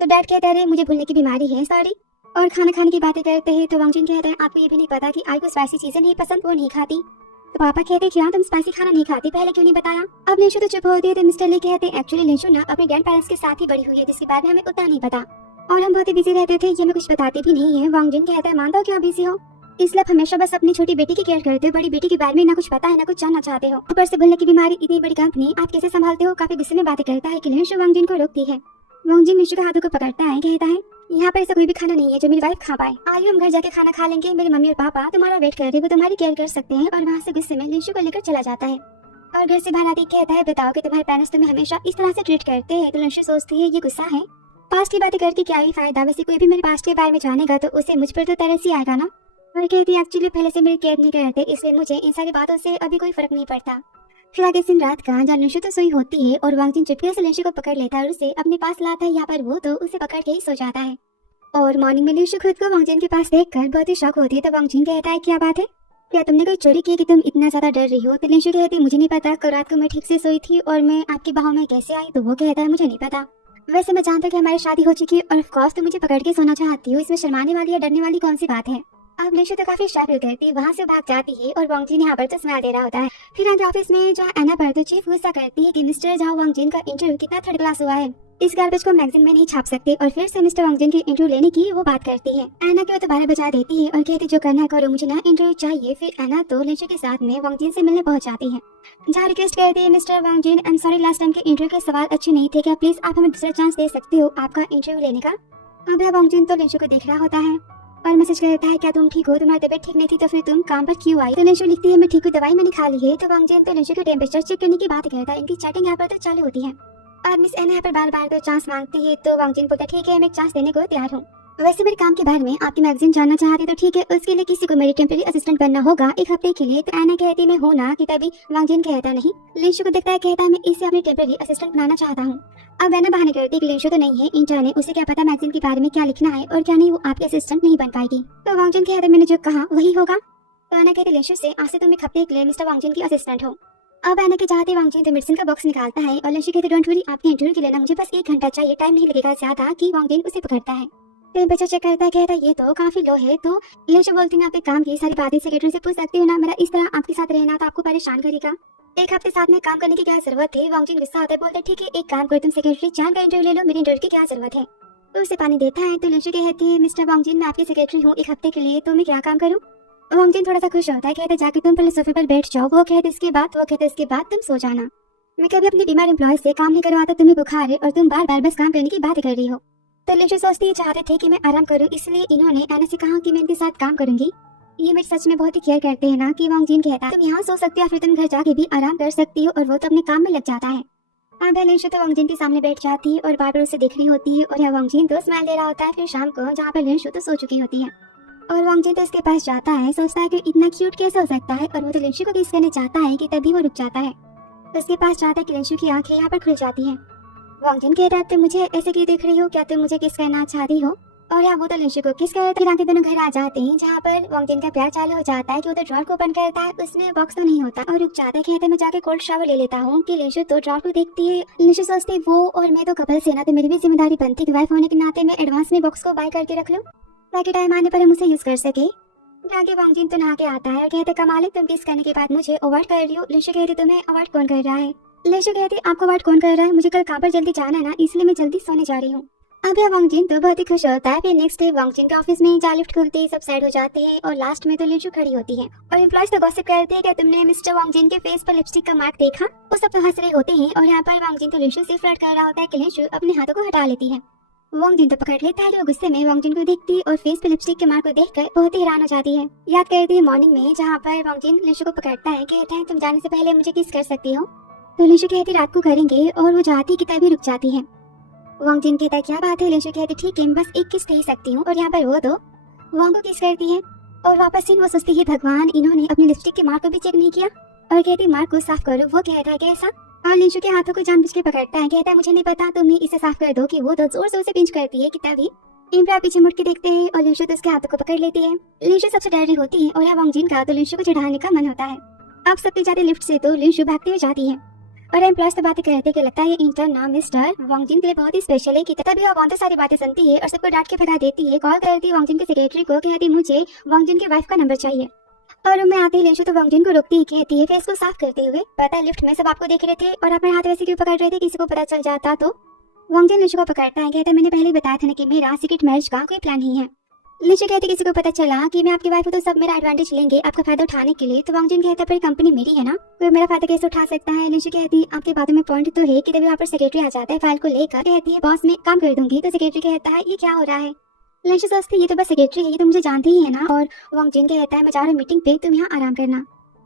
तो डैड कहता है मुझे भूलने की बीमारी है, सॉरी। और खाना खाने की बातें करते हैं तो वांगजिन कहता है आपको ये भी नहीं पता कि आयु को स्पाइसी चीजें नहीं पसंद, वो नहीं खाती। तो पापा कहते क्या तुम स्पाइसी खाना नहीं खाती, पहले क्यों नहीं बताया? अब लिंशु तो चुप होती है। तो मिस्टर ली कहते एक्चुअली लिंशु ना अपने ग्रैंड पेरेंट्स के साथ ही बड़ी हुई है, जिसके बारे में हमें उतना नहीं पता और हम बहुत ही बिजी रहते थे, ये मैं कुछ बताती भी नहीं है। वांगजिन कहता है मानता हो क्यों बिजी हो, इसलिए आप हमेशा बस अपनी छोटी बेटी की केयर करते हो, बड़ी बेटी के बारे में ना कुछ पता है ना कुछ जानना चाहते हो। ऊपर से भूलने की बीमारी, इतनी बड़ी कंपनी आप कैसे संभालते हो? काफी गुस्से में बातें करता है कि लिंशु वांगजिन को रोकती है। वांगजिन लिंशु के हाथों को पकड़ता है। कहता है यहाँ पर ऐसा कोई भी खाना नहीं है जो मेरी वाइफ खा पाए। आइए हम घर जाके खाना खा लेंगे, मेरी मम्मी और पापा तुम्हारा वेट कर रहे हैं, वो तुम्हारी केयर कर सकते हैं। और वहाँ से गुस्से में लिंशु को लेकर चला जाता है। और घर से बाहर आती कहता है बताओ कि तुम्हारे पेरेंट्स तुम्हें हमेशा इस तरह से ट्रीट करते हैं? तो लिंशु सोचती है ये गुस्सा है, पास्ट की बातें करके क्या ही फायदा, वैसे कोई भी मेरे पास्ट के बारे में जानेगा तो उसे मुझ पर तो तरस ही आएगा ना। और कहती है एक्चुअली पहले से मेरी केयर नहीं करते, इसलिए मुझे इन सारी बातों से अभी कोई फर्क नहीं पड़ता। फिर आगे दिन रात का जहाँ लिंशु तो सोई होती है और वांगजिन चुपके से लिंशु को पकड़ लेता है और उसे अपने पास लाता है। यहाँ पर वो तो उसे पकड़ के ही सो जाता है। और मॉर्निंग में लिंशु खुद को वांगजिन के पास देखकर बहुत ही शॉक होती है। तो वांगजिन कहता है क्या बात है, क्या तुमने कोई चोरी की कि तुम इतना ज्यादा डर रही हो? तो लिंशु कहती मुझे नहीं पता, कल रात को मैं ठीक से सोई थी और मैं आपकी बाहों में कैसे आई? तो वो कहता है मुझे नहीं पता, वैसे मैं जानता कि हमारी शादी हो चुकी है और ऑफ कोर्स तुम मुझे पकड़ के सोना चाहती हो, इसमें शर्माने वाली या डरने वाली कौन सी बात है? अब लिंशु तो काफी शाय फील करती है, वहाँ से भाग जाती है और वांगजिन यहाँ पर तो स्माइल दे रहा होता है। फिर आगे ऑफिस में जहाँ एना पर तो चीफ गुस्सा करती है कि मिस्टर झाओ वांगजिन का इंटरव्यू कितना थर्ड क्लास हुआ है, इस गार्बेज को मैगजीन में नहीं छाप सकते। और फिर से मिस्टर वांगजिन की इंटरव्यू लेने की वो बात करती है। एना को तो 12 बजा देती है और कहती जो करना करो, मुझे ना इंटरव्यू चाहिए। फिर एना तो लिंशु के साथ में वांगजिन से मिलने पहुंच जाती है, जहाँ रिक्वेस्ट करती है mister Wangjin I am sorry last time के इंटरव्यू के सवाल अच्छे नहीं थे, क्या प्लीज आप हमें दूसरा चांस दे सकते हो आपका इंटरव्यू लेने का? अब वांगजिन तो लिंशु को देख रहा होता है और मैसेज करता है क्या तुम ठीक हो, तुम्हारी तबीयत ठीक नहीं थी तो फिर तुम काम पर क्यों आई? तो लिंशु लिखती है मैं ठीक हूँ, दवाई मैंने खा ली है। तो वांगजिन तो लिंशु के टेम्परेचर चेक करने की बात करता है। इनकी चैटिंग यहाँ पर तो चालू होती है और मिस एना यहाँ पर बार बार तो चांस मांगती है। तो वांगजिन बोलता ठीक है मैं एक चांस देने को तैयार हूँ, वैसे मेरे काम के बारे में आपकी मैगजीन जानना चाहती तो ठीक है, उसके लिए किसी को मेरी टेम्परेरी असिस्टेंट बनना होगा 1 हफ्ते के लिए। तो एना कहती मैं हूँ ना, कि तभी वांगजिन कहता नहीं, लिंशु को देखता है, कहता है मैं इसे अपनी टेम्परेरी असिस्टेंट बनाना चाहता हूँ। अब एना बहाने करती कि लिंशु तो नहीं है, इंटर्न है, उसे क्या पता मैगजीन के बारे में क्या लिखना है और क्या नहीं, वो आपकी असिस्टेंट नहीं बन पाएगी। तो वांगजिन कहता मैंने जो कहा वही होगा। तो एना कहती लिंशु से आज से तुम 1 हफ्ते के लिए मिस्टर वांगजिन की असिस्टेंट हो। अब एना के चाहते वांगजिन तो मेडिसिन का बॉक्स निकालता है और लिंशु कहती डोंट वरी, आपके इंटरव्यू के लिए ना मुझे बस 1 घंटा चाहिए, टाइम नहीं लगेगा ज्यादा। कि वांगजिन उसे पकड़ता है, टेम्परेचर चेक करता है, कहता है ये तो काफी लो है। तो लिंशु बोलती है आप एक काम की सारी बातें सेक्रेटरी से पूछ सकती हो ना, मेरा इस तरह आपके साथ रहना तो आपको परेशान करेगा, 1 हफ्ते साथ में काम करने की क्या जरूरत है? वांगजिन गुस्सा होता है, बोलते ठीक है एक काम करो, तुम सेक्रेटरी चान का इंटरव्यू ले लो, मेरी इंटरव्यू की क्या जरूरत है? तो उसे पानी देता है। तो लिंशु कहती है मिस्टर वांगजिन मैं आपकी सेक्रेटरी हूँ 1 हफ्ते के लिए, तो मैं क्या काम करूँ? वांगजिन थोड़ा सा खुश होता है, कहता जाके तुम पहले सोफे पर बैठ जाओ। वो कहते इसके बाद तुम सो जाना, मैं कभी अपनी बीमार एम्प्लॉय से काम नहीं करवाता, तुम्हें बुखार है और तुम बार बार बस काम करने की बात कर रही हो। तो लिंशु सोचती है चाहते थे कि मैं आराम करूं, इसलिए इन्होंने एना से कहा कि मैं इनके साथ काम करूंगी। ये मेरे सच में बहुत ही केयर करते हैं ना कि वांग जिन कहता है तुम यहाँ सो सकती हो, फिर तुम घर जाके भी आराम कर सकती हो, और वो तो अपने काम में लग जाता है। लिंशु तो वांग जिन के सामने बैठ जाती है और बार बार उसे देख रही होती है, और यहाँ वांग जिन तो स्माइल दे रहा होता है। फिर शाम को जहाँ पर लिंशु तो सो चुकी होती है और वांग जिन तो उसके पास जाता है, सोचता है कि इतना क्यूट कैसे हो सकता है, और वो तो लिंशु को किस करने चाहता है कि तभी वो रुक जाता है। उसके पास जाता है कि लिंशु की आंखें यहाँ पर खुल जाती है। वांग जिन कहता है तुम मुझे ऐसे क्यों देख रही हो, क्या तुम मुझे किस करना चाहती हो, और यहाँ वो तो लिंशु को किस करते हैं। दोनों घर आ जाते हैं जहाँ पर वांग जिन का प्यार चालू हो जाता है कि वो तो ड्रॉर को ओपन करता है, उसमें बॉक्स तो नहीं होता और रुक जाता है। कहते हैं मैं जाके कोल्ड शावर ले लेता हूँ कि लिंशु तो ड्रॉर को देखती है। लिंशु सोचती है वो और मैं तो कपल से ना, तो मेरी भी जिम्मेदारी बनती है वाइफ होने के नाते मैं एडवांस में बॉक्स को बाय करके रख लूँ ताकि टाइम आने पर हम उसे यूज कर सके। आगे वांग जिन तो नहा के आता है और कहते कमाल है तुम किस करने के बाद मुझे अवॉइड कर रही हो। लिंशु कहती तुम्हें अवॉइड कौन कर रहा है। लिंशु कहती आपको अवॉइड कौन कर रहा है, मुझे कल काम पर जल्दी जाना है ना, इसलिए मैं जल्दी सोने जा रही हूँ। अब यह वांग जिन तो बहुत ही खुश होता है। फिर नेक्स्ट डे वांग जिन के ऑफिस में जहाँ लिफ्ट खुलती है सब साइड हो जाते हैं और लास्ट में तो लिंशु खड़ी होती है और एम्प्लॉयज तो गॉसिप करते हैं कि तुमने मिस्टर वांग जिन के फेस पर लिपस्टिक का मार्क देखा। वो सब तो हंस रहे होते हैं और यहाँ पर वांग जिन तो लिंशु से फ्लर्ट कर रहा होता है कि लिंशु अपने हाथों को हटा लेती है। वांग जिन तो पकड़ लेता है, जो गुस्से में वांग जिन को देखती है और फेस पे लिपस्टिक के मार्क को देखकर बहुत ही हैरान हो जाती है। याद करती है मॉर्निंग में जहाँ पर वांग जिन लिंशु को पकड़ता है, कहता है तुम जाने से पहले मुझे किस कर सकती हो, तो लिंशु कहती रात को करेंगे और वो जाती कि तभी रुक जाती है। वांग जिन कहता है क्या बात है, लिंशु कहती ठीक है बस एक किस दे ही सकती हूँ, और यहाँ पर वो तो वांग को किस करती है और वापस से वो सोचती है भगवान इन्होंने अपनी लिपस्टिक के मार्क को भी चेक नहीं किया, और कहती मार्क को साफ करो। वो कहता है कैसा, और लिंशु के हाथों को जानबूझ के पकड़ता है, कहता है मुझे नहीं पता तुम ही इसे साफ कर दो, कि वो तो जोर जोर से पिंच करती है कि तभी इम्प्रा पीछे मुड़ के देखते हैं और लिंशु तो उसके हाथों को पकड़ लेती है। लिंशु सबसे डर रही होती है और यहाँ वांग जिन का तो लिंशु को चिढ़ाने का मन होता है। अब सबसे ज्यादा लिफ्ट से तो लिंशु भागती हुई जाती है और एम्प्लॉयज तो बातें करते कि लगता है ये इंटर्न ना मिस्टर वांग जिन के लिए बहुत ही स्पेशल है कि तभी वांग तो सारी बातें सुनती है और सबको डांट के भगा देती है। कॉल करती है वांग जिन के सेक्रेटरी को, कहती मुझे वांग जिन के वाइफ का नंबर चाहिए। और रूम में आते ही लिंशु तो वांग जिन को रोकती है, कहती है फेस को साफ करते हुए पता है लिफ्ट में सब आपको देख रहे थे और अपने हाथ वैसे क्यों पकड़ रहे थे, किसी को पता चल जाता तो। वांग जिन लिंशु को पकड़ता है, कहता है मैंने पहले ही बताया था ना कि मेरा सीक्रेट मैरिज का कोई प्लान नहीं है। लिंशु कहती किसी को पता चला कि मैं आपकी वाइफ हूं तो सब मेरा एडवांटेज लेंगे आपका फायदा उठाने के लिए, तो वांग जिन कहता है पर कंपनी मेरी है ना, कोई मेरा फायदा कैसे उठा सकता है। लिंशु कहती आपकी बातों में पॉइंट तो है कि तभी वहाँ पर सेक्रेटरी आ जाता है फाइल को लेकर, कहती है बॉस मैं काम कर दूंगी, तो सेक्रेटरी कहता है ये क्या हो रहा है। लिंशु सोचती है ये तो बस सेक्रेटरी है, ये तो मुझे जानती ही है ना, और वांग जिन कहता है मैं जा रहा हूँ मीटिंग पे, तुम यहाँ आराम करना,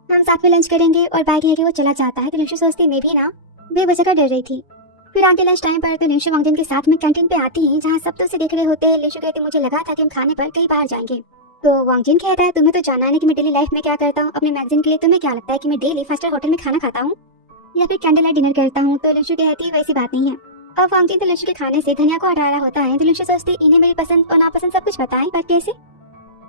हम साथ में लंच करेंगे, और बाय कह के वो चला जाता है। तो लिंशु सोचती मैं भी ना बेवजह का डर रही थी। फिर आगे लंच टाइम पर तो लिंशु वांग जिन के साथ में कैंटीन पे आती है जहाँ सब तो उसे देख रहे होते हैं। लिंशु कहती मुझे लगा था कि हम खाने पर कहीं बाहर जाएंगे, तो वांग जिन कहता है तुम्हें तो जानना है कि मैं डेली लाइफ में क्या करता हूँ अपने मैगजीन के लिए, तुम्हें क्या लगता है कि मैं डेली 5 स्टार होटल में खाना खाता हूँ या फिर कैंडल लाइट डिनर करता हूँ। तो लिंशु कहती है वैसी बात नहीं है। और वांग जिन तो लिंशु के खाने से धनिया को हटा रहा होता है, तो लिंशु सोचती इन्हें मेरी पसंद और नापसंद सब कुछ बताएं पर कैसे।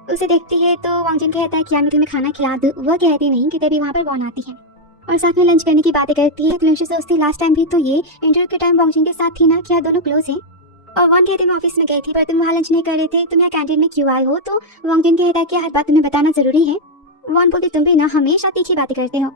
उसे देखती है तो वांग जिन कहता है क्या मैं तुम्हें खाना खिला दूं, वह कहती नहीं कि तभी वहाँ पर वॉन आती है और साथ में लंच करने की बातें करती है। तो लिंशु सोचती लास्ट टाइम भी तो ये इंटरव्यू के टाइम वांग जिन के साथ थी ना, क्या दोनों क्लोज हैं। और वांग कहती मैं ऑफिस में गई थी पर तुम वहाँ लंच नहीं कर रहे थे, तुम यहाँ कैंटीन में क्यों आए हो। तो वांग जिन कहता है कि हर बात तुम्हें बताना जरूरी है। वांग बोलती तुम भी ना हमेशा तीखी बातें करते हो।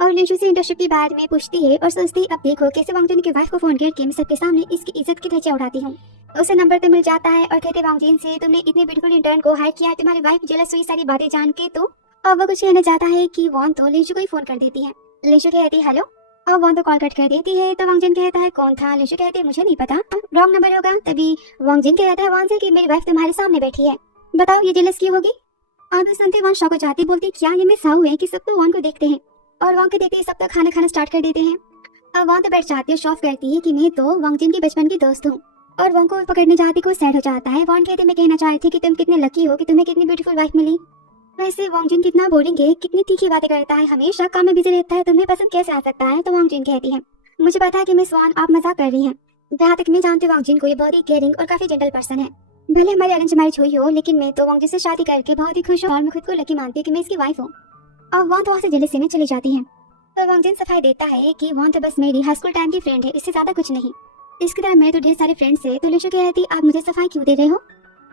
और लिंशु से इंटर्नशिप के बारे में पूछती है और सोचती अब देखो कैसे वांग जिन की वाइफ को फोन करके मैं सबके सामने इसकी इज्जत की धज्जियां उड़ाती हूँ। उसे नंबर तो मिल जाता है और कहते वांग जिन से तुमने इतने ब्यूटीफुल इंटर्न को हायर किया है, तुम्हारी वाइफ जेलस हुई सारी बातें जान के, तो अब वो कुछ कहना चाहता है कि वांग तो लिंशु को ही फोन कर देती है। लिंशु कहती है हेलो, और वांग तो कॉल कट कर देती है। तो वांग जिन कहता है कौन था। लिंशु कहती है मुझे नहीं पता, रॉन्ग नंबर होगा। तभी वांग जिन कहता है वांग से कि मेरी वाइफ तुम्हारे सामने बैठी है, बताओ ये जेलस क्यों होगी। और सुनते वांग शॉक हो जाती, बोलती क्या ये मिस हाउ है कि सब तो वांग को देखते हैं, और वांग को देखते ही सब तो खाना खाना स्टार्ट कर देते हैं। अब वांग तो बैठ जाती है, शॉफ करती है कि मैं तो वांग जिन की बचपन की दोस्त हूँ, और वांग को पकड़ने जाती को सैड हो जाता है। वांग कहते मैं कहना चाह रही थी कि तुम कितने लकी हो कि तुम्हें कितनी ब्यूटीफुल वाइफ मिली। वैसे वांग जिन कितना बोरिंग है, कितनी तीखी बातें करता है, हमेशा काम में बिजी रहता है, तुम्हें पसंद कैसे आ सकता है। तो वांग जिन कहती है मुझे पता है कि मिस वान आप मजाक कर रही हैं, जहाँ तक मैं जानती हूँ वांग जिन को ये बहुत ही केयरिंग और काफी जेंटल पर्सन है। भले हमारी अरेंज मैरिज हुई हो लेकिन मैं तो वांग जिन से शादी करके बहुत ही खुश हूँ और मैं खुद को लकी मानती हूँ कि मैं इसकी वाइफ हूँ। और वांग तो वहाँ से जेलसी में चली जाती है। तो वांग जिन सफाई देता है कि वांग तो बस मेरी हाई स्कूल टाइम की फ्रेंड है, इससे ज्यादा कुछ नहीं। इसकी तरह मेरे तो ढेर सारे फ्रेंड्स है। तो लिंशु कहती आप मुझे सफाई क्यों दे रहे हो,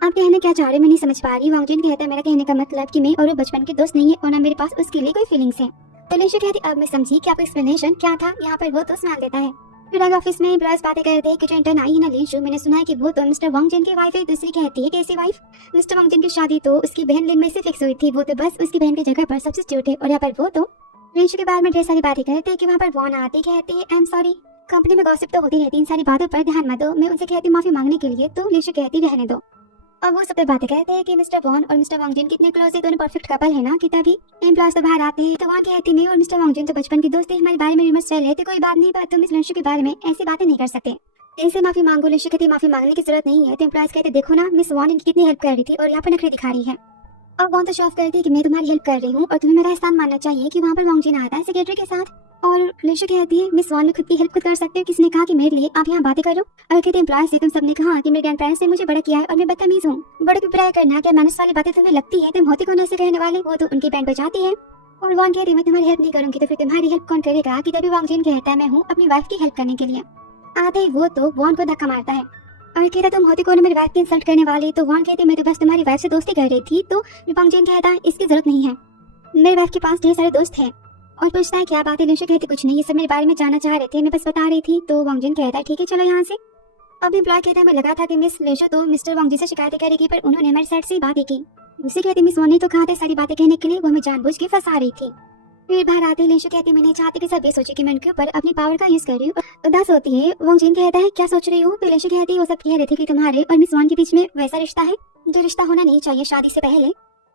आप कहना क्या चाह रहे हो मैं नहीं समझ पा रही। वांग जिन कहता है मेरा कहने का मतलब कि मैं और वो बचपन के दोस्त नहीं है और ना मेरे पास उसके लिए कोई फीलिंग्स है। तो लिंशु कहती अब मैं समझी कि आपका एक्सप्लेनेशन क्या था। यहाँ पर वो तो स्माइल देता है। फिर आगे ऑफिस में एम्प्लॉयज बातें करते हैं कि जो इंटर्न आई है ना लिंशु, मैंने सुना है कि वो तो मिस्टर वांग जिन की वाइफ है। दूसरी कहती है कैसी वाइफ, मिस्टर वांग जिन की शादी तो उसकी बहन लिन में से फिक्स हुई थी, वो तो बस उसकी बहन की जगह पर सब्स्टिट्यूट है। और यहाँ पर वो तो लिंशु के बारे में ढेर सारी बातें करते हैं कि वहाँ पर वॉन आती कहती है आई एम सॉरी, कंपनी में गॉसिप तो होती रहती, इन सारी बातों पर ध्यान मत दो। मैं उनसे कहती माफी मांगने के लिए, तो लिंशु कहती रहने दो। और वो सब पे बातें कहते हैं कि मिस्टर वॉन और मिस्टर वांग जिन कितने क्लोज है, दोनों परफेक्ट कपल है ना, कि तभी एम्प्लॉयज तो बाहर आते हैं। तो वहाँ कहती मैं और मिस्टर वांग जिन तो बचपन की दोस्त है, हमारे बारे में रिमर्स चल रहे थे, कोई बात नहीं, पर तुम इस लंशु के बारे में ऐसी बातें नहीं कर सकते, इनसे माफी मांगो। लंशु कहती माफी मांगने की जरूरत नहीं है। तो एम्प्लॉयज कहते देखो ना, मिस वॉन इनकी कितनी हेल्प कर रही थी और यहाँ पर नखरे दिखा रही है। और वॉन तो शो ऑफ करती है कि मैं तुम्हारी हेल्प कर रही हूँ और तुम्हें मेरा एहसान मानना चाहिए कि वहाँ पर वांग जिन आता है सेक्रेटरी के साथ। और लंशु कहती है मिस वॉन ने खुद की हेल्प खुद कर सकते हो, किसने कहा कि मेरे लिए आप यहाँ बातें करो। और कहते एम्प्लॉयज से तुम सबने कहा कि मेरे ग्रैंड पेरेंट्स ने मुझे बड़ा किया है और मैं बदतमीज हूँ। बड़े बुराई करना क्या मैनर्स वाली बातें तुम्हें लगती है, तुम होती कौन ऐसे कहने वाले, वो तो उनकी बैंड बजाती है। और वॉन कहती मैं तुम्हारी हेल्प नहीं करूंगी तो फिर तुम्हारी हेल्प कौन करेगा, कि तभी वांग जिन कहता है मैं हूँ अपनी वाइफ की हेल्प करने के लिए। आते ही वो तो वॉन को धक्का मारता है और कहता तुम होती कौन मेरी वाइफ की इंसल्ट करने वाली। तो वॉन कहती मैं तो बस तुम्हारी वाइफ से दोस्ती कर रही थी। तो वांग जिन कहता है इसकी जरूरत नहीं है, मेरी वाइफ के पास ढेर सारे दोस्त हैं। और पूछता है क्या बात है। लंशु कहती कुछ नहीं, ये सब मेरे बारे में जानना चाह रहे थे, मैं बस बता रही थी। तो वांग जिन कहता है ठीक है चलो यहाँ से। अब एम्प्लॉय कहता है मैं लगा था कि मिस लंशु तो मिस्टर वांग जिन से शिकायतें करेगी, पर उन्होंने हमारी साइड से ही बातें की। दूसरी कहती मिस वॉन ने तो कहा था सारी बातें कहने के लिए, वो हमें जानबूझ के फंसा रही थी। फिर बाहर आते ही लंशु कहती मैं नहीं चाहती कि सब ये सोचे कि मैं उनके ऊपर अपनी पावर का यूज कर रही हूँ। उदास होती है। वांग जिन कहता है क्या सोच रही हूँ। तो लंशु कहती है वो सब कह रहे थे कि तुम्हारे और मिस वॉन के बीच में वैसा रिश्ता है जो रिश्ता होना नहीं चाहिए शादी से पहले।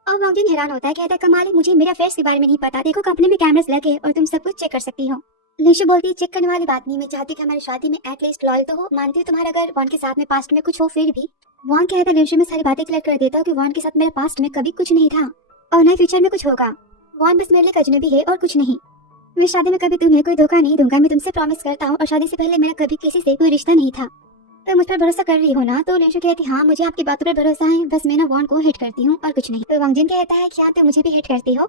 और वांग जिन हैरान होता है, कहता है कमाल है, मुझे मेरे अफेयर्स के बारे में नहीं पता, देखो कंपनी में कैमरास लगे और तुम सब कुछ चेक कर सकती हो। लंशु बोलती है चेक करने वाली बात नहीं, मैं चाहती कि हमारी शादी में एटलीस्ट लॉयल तो हो। मानती हूँ तुम्हारा अगर वॉन के साथ में पास्ट में कुछ हो फिर भी। वॉन कहता है लंशु में सारी बातें क्लियर कर देता हूँ कि वॉन के साथ मेरे पास्ट में कभी कुछ नहीं था और न फ्यूचर में कुछ होगा। वॉन बस मेरे लिए अजनबी है और कुछ नहीं। मैं शादी में कभी तुम्हें कोई धोखा नहीं दूंगा, मैं तुमसे प्रॉमिस करता हूँ। और शादी से पहले मेरा कभी किसी से कोई रिश्ता नहीं था। तो मुझ पर भरोसा कर रही हो ना। तो लंशु कहती हाँ मुझे आपकी बातों पर भरोसा है, बस मैं ना वॉन को हिट करती हूँ और कुछ नहीं। तो वांग जिन कहता है क्या तुम मुझे भी हिट करती हो।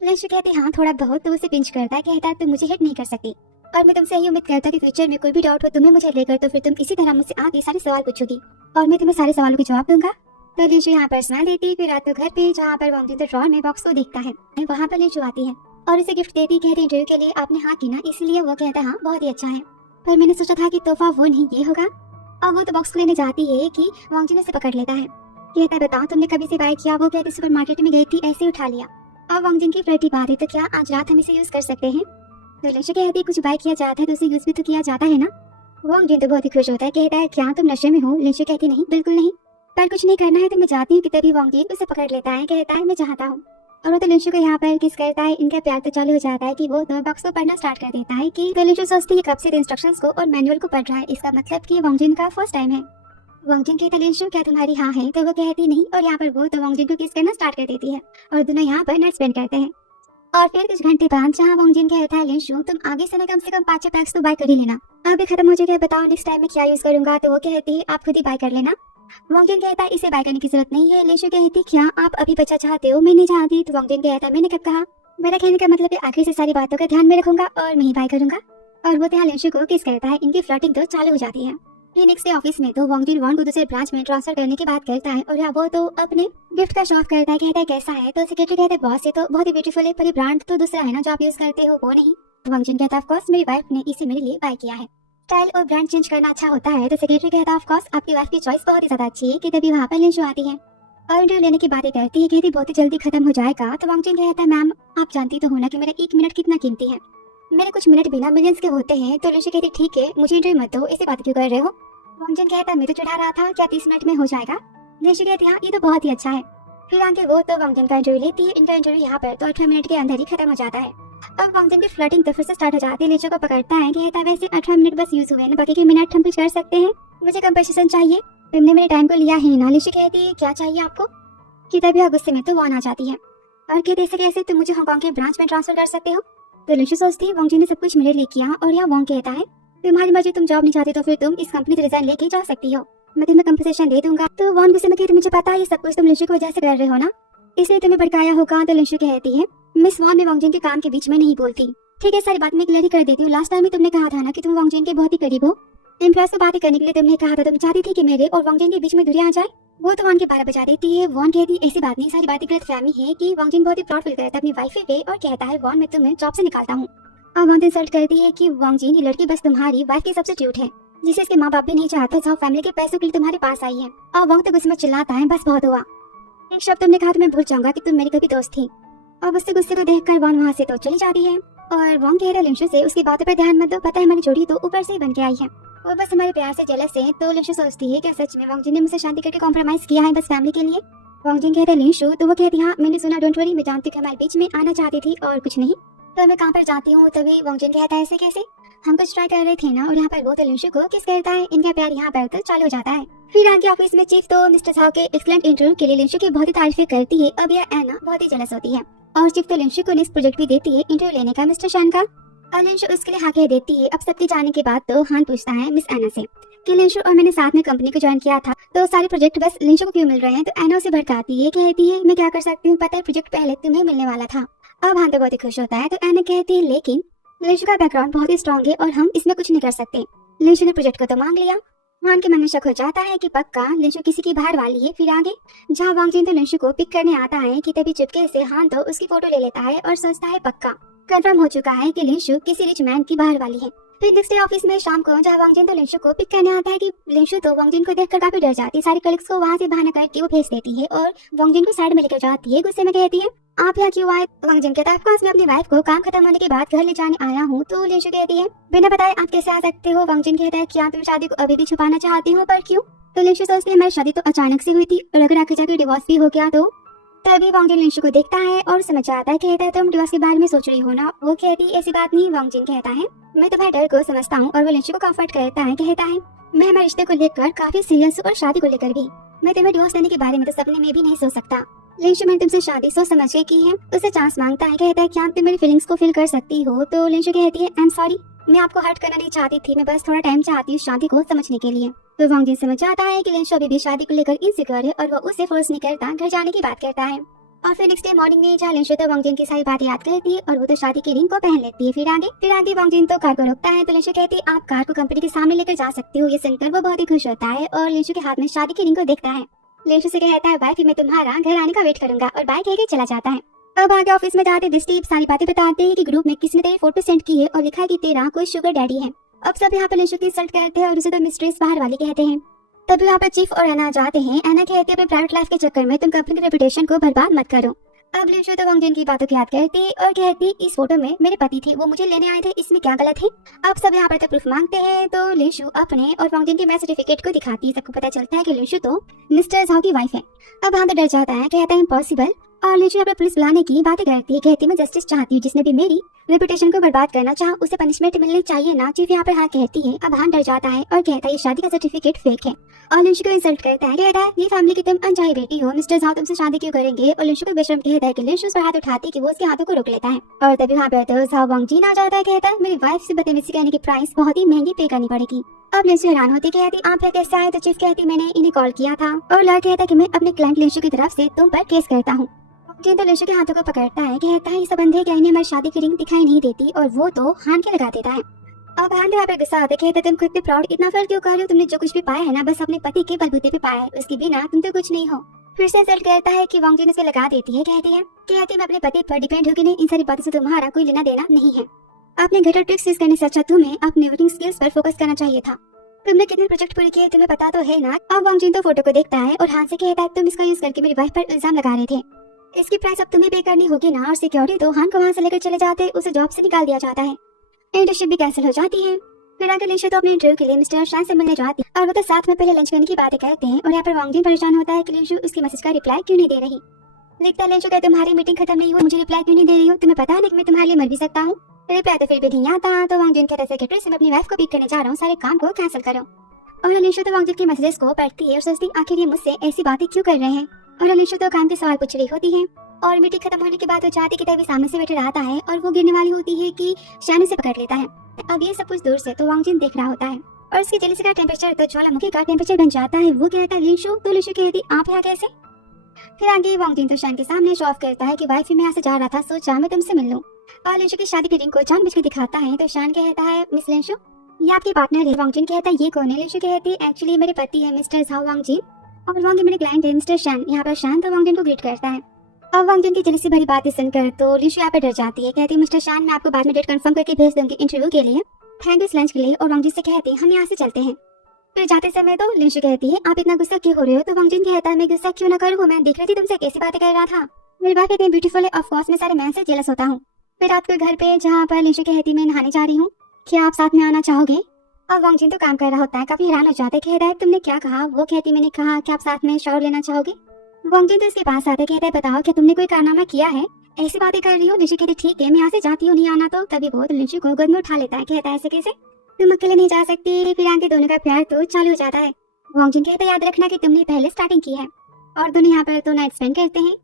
लंशु कहती हाँ थोड़ा बहुत। तो उसे पिंच करता है, कहता है तुम मुझे हिट नहीं कर सकती और मैं तुमसे यही उम्मीद करता कि फ्यूचर में कोई भी डाउट हो तुम्हें मुझे लेकर, तो फिर तुम इसी तरह मुझसे आगे सारे सवाल पूछोगी और मैं तुम्हें सारे सवालों के जवाब दूंगा। तो लंशु यहाँ पर स्माइल देती। फिर रात को घर पे जहाँ पर वांग जिन ड्रॉर में बॉक्स को देखता है, वहाँ पर लंशु आती है और उसे गिफ्ट देती। कहती इंटरव्यू के लिए आपने हाँ की ना, इसलिए वो कहता है हाँ बहुत ही अच्छा है, पर मैंने सोचा था कि तोहफा वो नहीं ये होगा। और वो तो बॉक्स को लेने जाती है कि वांग जिन उसे पकड़ लेता है, कहता है बताओ तुमने कभी से बाय किया। वो कहती सुपरमार्केट में गई थी ऐसे ही उठा लिया। और वांग जिन की फ्लर्टी बात है तो क्या आज रात हम इसे यूज कर सकते हैं। तो लंशु कहती कुछ बाय किया जाता है तो उसे यूज भी तो किया जाता है ना। वांग जिन तो बहुत ही खुश होता है, कहता है क्या तुम नशे में हो। लंशु कहती नहीं बिल्कुल नहीं, पर कुछ नहीं करना है तो मैं जाती हूँ। कि तभी वांग जिन उसे पकड़ लेता है, कहता है मैं चाहता हूँ। और वो तो लंशु को यहाँ पर किस करता है। इनका प्यार तो चालू हो जाता है कि वो तो बॉक्स को पढ़ना स्टार्ट कर देता है। कि तो लंशु सोचती है कब से इंस्ट्रक्शंस को और मैनुअल को पढ़ रहा है, इसका मतलब कि वांग जिन का फर्स्ट टाइम है। वांग जिन कहता लंशु क्या तुम्हारी हाँ है। तो वो कहती नहीं और यहाँ पर वो तो वांग जिन को किस करना स्टार्ट कर देती है और दोनों यहाँ पर नाइट स्पेंड करते हैं। और फिर कुछ घंटे बाद जहाँ वांग जिन कहता है लंशु तुम आगे से कम 5-6 पैक्स तो बाय कर ही लेना, अभी खत्म हो जाएगा, बताओ नेक्स्ट टाइम में क्या यूज करूंगा। तो वो कहती है आप खुद ही बाय कर लेना। वांग जिन कहता है इसे बाय करने की जरूरत नहीं है। लंशु कहती क्या आप अभी बच्चा चाहते हो। मैं नहीं चाहती। तो वांग जिन कहता है मैंने कब कहा, मेरा कहने का मतलब है आखिर से सारी बातों का ध्यान में रखूंगा और मैं ही बाय करूंगा। और वो यहाँ लंशु को किस करता है। इनकी फ्लर्टिंग तो चालू हो जाती है। ये नेक्स्ट डे ऑफिस में तो वांग जिन वॉन को दूसरे ब्रांच में ट्रांसफर करने की बात करता है और वो तो अपने गिफ्ट का शो ऑफ करता है, कहता है कैसा है। तो सेक्रेटरी कहता है बॉस ये तो बहुत ही ब्यूटीफुल है, पर ये ब्रांड तो दूसरा है ना जो आप यूज करते हो वो नहीं। वांग जिन कहता है ऑफ कोर्स मेरी वाइफ ने इसे मेरे लिए बाय किया है, स्टाइल और ब्रांड चेंज करना अच्छा होता है। तो सेक्रेटरी कहता है ऑफ कोर्स आपकी वाइफ की चॉइस बहुत ही ज्यादा अच्छी है। कि तभी वहाँ पर लंशु आती है और इंटरव्यू लेने की बातें करती है, कहती बहुत ही जल्दी खत्म हो जाएगा। तो वांग जिन कहता है मैम आप जानती तो हो ना कि मेरा 1 मिनट कितना कीमती है, मेरे कुछ मिनट बिना मिलियंस के होते हैं। तो लंशु कहती ठीक है मुझे इंटरव्यू मत दो, ऐसी बात क्यों कर रहे हो। वांग जिन कहता है मैं तो चढ़ा रहा था, क्या 30 मिनट में हो जाएगा। लंशु कहती हाँ ये तो बहुत ही अच्छा है। फिर आगे वो तो वांग जिन का इंटरव्यू लेती है। इनका इंटरव्यू यहाँ पर तो 18 मिनट के अंदर ही खत्म हो जाता है। अब वांग जिन की फ्लर्टिंग तो फिर से स्टार्ट हो जाती है। लंशु को पकड़ता है, कहता है वैसे 18 मिनट बस यूज हुए ना, बाकी के मिनट हम कुछ कर सकते हैं, मुझे कंपनसेशन चाहिए, तुमने मेरे टाइम को लिया है ना। लंशु कहती है क्या चाहिए आपको। कि तभी गुस्से में तो वॉन आ जाती है और कहते ऐसे कैसे तुम मुझे हांगकांग के ब्रांच में ट्रांसफर कर सकते हो। तो लंशु सोचती है वांग जिन ने सब कुछ मेरे लिए किया। और यहाँ वॉन कहता है तुम्हारी मर्जी, तुम जॉब नहीं चाहती तो फिर तुम इस कंपनी से रिजाइन लेके जा सकती हो, मैं तुम्हें कंपनसेशन दे दूंगा। तो वॉन गुस्से में कहती मुझे पता है ये सब कुछ तुम लंशु की वजह से कर रहे हो ना, इसलिए तुम्हें भड़काया होगा। तो लंशु कहती है मिस वॉन में वांग जिन के काम के बीच में नहीं बोलती, ठीक है सारी बात मैं क्लियर ही कर देती हूँ। लास्ट टाइम ही तुमने कहा था ना कि तुम वांग जिन के बहुत ही करीब हो, एम्प्लॉयज से बातें करने के लिए तुमने कहा था, तुम चाहती थी कि मेरे और वांग जिन के बीच में दूरी आ जाए। वो तो वॉन के 12 बजा देती है। वॉन कहती ऐसी बात नहीं, सारी बातें गलतफहमी है कि वांग जिन बहुत ही प्राउड फील करता है अपनी वाइफ पे और कहता है वॉन मैं तुम्हें जॉब से निकालता हूँ। और वॉन इंसल्ट करती है कि वांग जिन ये लड़की बस तुम्हारी वाइफ की सब्स्टिट्यूट है, जिसे इसके माँ बाप भी नहीं चाहते, सब फैमिली के पैसों के लिए तुम्हारे पास आई है। और वॉन्ग तो गुस्से में चिल्लाता है बस बहुत हुआ, एक शब्द तुमने कहा तो मैं भूल जाऊंगा कि तुम मेरी कभी दोस्त थी। और उससे गुस्से को देखकर वॉन वहाँ से तो चली जाती है। और वॉन्ग कह रहा लंशु से उसकी बातों पर ध्यान मत दो, पता है हमारी जोड़ी तो ऊपर से ही बन के आई है वो बस हमारे प्यार से जेलस है। तो लिंशु सोचती है क्या सच में वांगजिन ने मुझसे शादी करके कॉम्प्रोमाइज किया है बस फैमिली के लिए। वांगजिन कहता है लिंशु, तो वो कहती हाँ मैंने सुना, डोंट वरी, मैं जानती हूँ कि हमारे बीच में आना चाहती थी और कुछ नहीं, तो मैं कहाँ पर जाती हूँ। तभी वांगजिन कहता है ऐसे कैसे, हम कुछ ट्राई कर रहे थे ना। और यहाँ पर वो तो लिंशु को किस करता है। इनका प्यार यहाँ पर तो चालू हो जाता है। फिर आगे ऑफिस में चीफ तो मिस्टर झाओ के एक्सीलेंट इंटरव्यू के लिए लिंशु की बहुत ही तारीफें करती है। अब यह एना बहुत ही जेलस होती है और चीफ तो लिंशु को नेक्स्ट प्रोजेक्ट भी देती है इंटरव्यू लेने का मिस्टर शान का। और लिंशु उसके लिए हाँ कह देती है। अब सबके जाने के बाद तो हान पूछता है मिस एना से कि लिंशु और मैंने साथ में कंपनी को ज्वाइन किया था, तो सारे प्रोजेक्ट बस लिंशु को क्यों मिल रहे हैं। तो एना उसे भड़काती है, कहती है मैं क्या कर सकती हूँ, पता है प्रोजेक्ट पहले तुम्हें मिलने वाला था। अब हान तो बहुत ही खुश होता है। तो एना कहती है लेकिन लिंशु का बैकग्राउंड बहुत ही स्ट्रॉन्ग है और हम इसमें कुछ नहीं कर सकते। लिंशु ने प्रोजेक्ट को तो मांग लिया। हान के मन में शक हो जाता है कि पक्का लिंशु किसी की बाहर वाली है। फिर आगे जहाँ वांगजिन तो लिंशु को पिक करने आता है कि तभी चुपके से हान तो उसकी फोटो ले लेता है और सोचता है पक्का कंफर्म हो चुका है कि लिंशु किसी रिच मैन की बाहर वाली है। फिर नेक्स्ट डे ऑफिस में शाम को जहाँ वांगजिन तो लिंशु को पिक करने आता है कि लिंशु तो वांगजिन को देखकर काफी डर जाती है। सारे कलीग्स को वहाँ से बहाना करके वो भेज देती है और वांगजिन को साइड में लेकर जाती है। गुस्से में कहती है आप यहाँ क्यों आए। वांगजिन कहता है मैं अपनी वाइफ को काम खत्म होने के बाद घर ले जाने आया हूँ। तो लिंशु कहती है बिना बताए आप कैसे आ सकते हो। वांगजिन कहता है क्या तुम शादी को अभी भी छुपाना चाहती हो, पर क्यों। तो लिंशु सोचती है हमारी शादी तो अचानक से हुई थी और अगर आगे जाके डिवोर्स भी हो गया तो। तभी वांगजिन लिंशु को देखता है और समझ आता है। कहता है तुम डिवोर्स के बारे में सोच रही हो ना। वो कहती है ऐसी बात नहीं। वांगजिन कहता है मैं तुम्हारे डर को समझता हूँ और वो लिंशु को कंफर्ट करता है। कहता है मैं हमारे रिश्ते को लेकर काफी सीरियस हूँ और शादी को लेकर भी। मैं तुम्हें डिवोर्स देने के बारे में तो सपने में भी नहीं सोच सकता। लिंशु मैंने तुमसे शादी सोच समझ के की है। उसे चांस मांगता है। कहता है क्या तुम मेरी फीलिंग्स को फील कर सकती हो। तो लिंशु कहती है आई एम सॉरी, मैं आपको हर्ट करना नहीं चाहती थी, मैं बस थोड़ा टाइम चाहती हूँ शादी को समझने के लिए। तो वांगजिन समझ जाता है कि लिंशु अभी भी शादी को लेकर इनसिक्योर है और वो उसे फोर्स नहीं करता, घर जाने की बात करता है। और फिर नेक्स्ट डे मॉर्निंग में जहाँ लिंशु तो वांगजिन की सारी बातें याद करती है और वो तो शादी की रिंग को पहन लेती है। फिर आगे वांगजिन तो कार को रोकता है। तो लिंशु कहती है आप कार को कंपनी के सामने लेकर जा सकते हो। ये सुनकर वो बहुत ही खुश होता है और लिंशु के हाथ में शादी की रिंग को देखता है। लिंशु से कहता है बाय, फिर मैं तुम्हारा घर आने का वेट करूंगा, और बाय कह के चला जाता है। अब आगे ऑफिस में जाते दिस्टीप सारी बातें बताते हैं कि ग्रुप में किसी ने तेरी फोटो सेंड की है और लिखा है कि तेरा कोई शुगर डैडी है। अब सब यहाँ पर लिंशु की इंसल्ट करते हैं और उसे तो मिस्ट्रेस बाहर वाली कहते हैं। तभी यहाँ पर चीफ और एना जाते हैं। एना कहती है अपने प्राइवेट लाइफ के चक्कर में तुम कंपनी की रेपुटेशन को बर्बाद मत करो। अब लिंशु तो वांगजिन की बातों को याद करती है और कहती इस फोटो में मेरे पति थे, वो मुझे लेने आए थे, इसमें क्या गलत है। अब सब यहाँ पर तो प्रूफ मांगते हैं। तो लिंशु अपने और वांगजिन के मैरिज सर्टिफिकेट को दिखाती है। सबको पता चलता है कि लिंशु तो मिस्टर झाओ की वाइफ है। अब हाँ तो डर जाता है, कहता है इम्पॉसिबल। और लिंशु यहाँ पर पुलिस बुलाने की बातें करती है। कहती मैं जस्टिस चाहती हूँ, जिसने भी मेरी रेपुटेशन को बर्बाद करना चाहा उसे पनिशमेंट मिलनी चाहिए ना। चीफ यहाँ पर हाँ कहती है। अब हाँ डर जाता है और कहता है ये शादी का सर्टिफिकेट फेक है और लिंशु को इंसल्ट करता है। कहता है ये फैमिली की तुम अनचाही बेटी हो, मिस्टर झाओ तुमसे शादी क्यों करेंगे। और लिंशु को बेशर्म कहता है कि लिंशु उस पर हाथ उठाती कि वो उसके हाथों को रोक लेता है। और तभी वहाँ पर तो झाओ वांगजिन आ जाता है। कहता है मेरी वाइफ से बदतमीजी करने की प्राइस बहुत ही महंगी पे करनी पड़ेगी। अब लिंशु हैरान होती, कहती आप यहाँ कैसे आए। तो चीफ कहती मैंने इन्हें कॉल किया था। और लॉयर कहता है कि मैं अपने क्लाइंट लिंशु की तरफ से तुम पर केस करता हूँ। वांगजिन तो लिंशु के हाथों को पकड़ता है। कहता है ये सब अंधे क्या, इन्हें हमारी शादी की रिंग दिखाई नहीं देती। और वो तो हान के लगा देता है। अब हान यहाँ पे गुस्सा आता है। कहते तुम खुद पे प्राउड इतना फील क्यों कर रहे हो, तुमने जो कुछ भी पाया है ना बस अपने पति के बलबूते पे पाया है, उसके बिना तुम तो कुछ नहीं हो। फिर से इंसल्ट करता है कि वांगजिन उसे लगा देती है। कहती मैं अपने पति पर डिपेंड होगी नहीं, इन सारी बातों से तुम्हारा कोई लेना देना नहीं है। अपने घर ट्रिक्स यूज करने से अच्छा तुम्हें अपने वर्किंग स्किल्स पर फोकस करना चाहिए था। तुमने कितने प्रोजेक्ट पूरे किए तुम्हें पता तो है ना। अब वांगजिन तो फोटो को देखता है और हान से कहता है तुम इसका यूज करके मेरी वाइफ पर इल्जाम लगा रहे थे, इसकी प्राइस अब तुम्हें पे करनी होगी ना। और सिक्योरिटी तो हान को वहाँ से लेकर चले जाते, उसे जॉब से निकाल दिया जाता है, इंटर्नशिप भी कैंसिल हो जाती है। फिर आगे लिंशु तो अपने इंटरव्यू के लिए मिस्टर शान से मिलने जाती है और वो तो साथ में पहले लंच करने की बातें करते हैं। और यहाँ पर वांगजिन परेशान होता है कि लिंशु उसकी मैसेज का रिप्लाई क्यों नहीं दे रही। लिखता है लिंशु कहते तुम्हारी मीटिंग खत्म नहीं हुई, मुझे रिप्लाई क्यों नहीं दे रही हो, तुम्हें पता है ना कि मैं तुम्हारे लिए मर भी सकता हूँ। रिप्लाई तो फिर भी नहीं आता। तो वांगजिन कहता है सेक्रेटरी से मैं अपनी वाइफ को पिक करने जा रहा हूँ, सारे काम को कैंसिल करो। और लिंशु तो वांगजिन के मैसेजेस को पढ़ती है और सोचती आखिर ये मुझसे ऐसी बातें क्यों कर रहे हैं। और लिंशु तो काम के सवाल पूछ रही होती है। और मीटिंग खत्म होने के बाद वो चाहती कि तभी सामने से बैठे रहता है और वो गिरने वाली होती है कि शान उसे पकड़ लेता है। अब ये सब कुछ दूर से तो वांगजिन देख रहा होता है और उसकी जेलसी का टेम्परेचर तो ज्वालामुखी का टेम्परेचर बन जाता है। वो कहता है लिंशु, तो लिंशु कहती आप यहाँ कैसे। फिर आगे वांगजिन तो शान के सामने शो ऑफ करता है कि वाइफ मैं यहाँ से जा रहा था, सोचा मैं तुमसे मिल लूं। और लिंशु की शादी की रिंग को जानबूझ के दिखाता है। तो शान कहता है मिस लिंशु ये आपकी पार्टनर है। वांगजिन कहता है ये कौन है। लिंशु कहती है एक्चुअली मेरे पति है मिस्टर झाओ वांगजिन और वांगजिन मेरे क्लाइंट है मिस्टर शान। यहाँ पर शान तो वांगजिन को ग्रीट करता है। अब वांगजिन की जेलसी भरी बातें सुनकर तो लिंशु यहाँ पे डर जाती है। कहती है मिस्टर शान मैं आपको बाद में डेट कंफर्म करके भेज दूंगी इंटरव्यू के लिए, थैंक यू लंच के लिए। और वांगजिन से कहती है हम यहाँ से चलते हैं। फिर जाते समय तो लिंशु कहती है आप इतना गुस्सा क्यों हो रहे हो। तो वांगजिन कहता है मैं गुस्सा क्यों ना करूँ, मैं देख रही थी तुमसे कैसी बातें कर रहा था, मेरी वाइफ इतनी ब्यूटीफुल है, ऑफ कोर्स मैं सारे मैन से जेलस होता हूँ। फिर रात को घर पे जहाँ पर लिंशु कहती मैं नहाने जा रही हूँ, क्या आप साथ में आना चाहोगे। और वांगजिन तो काम कर रहा होता है, काफी हैरान हो जाता है। कहता है तुमने क्या कहा? वो कहती मैंने कहा कि आप साथ में शावर लेना चाहोगे। वांगजिन तो इसके पास आते, कहता है बताओ क्या तुमने कोई कारनामा किया है? ऐसी बातें कर रही हो। लिशु कहती ठीक है मैं यहाँ से जाती हूँ, नहीं आना तो। तभी वो लिशु को गोद में उठा लेता है। कहता है ऐसे कैसे, तुम अकेले नहीं जा सकती। फिर आगे दोनों का प्यार तो चालू हो जाता है। वांगजिन कहता है याद रखना कि तुमने पहले स्टार्टिंग की है। और दोनों यहाँ पर तो नाइट स्पेंड करते हैं।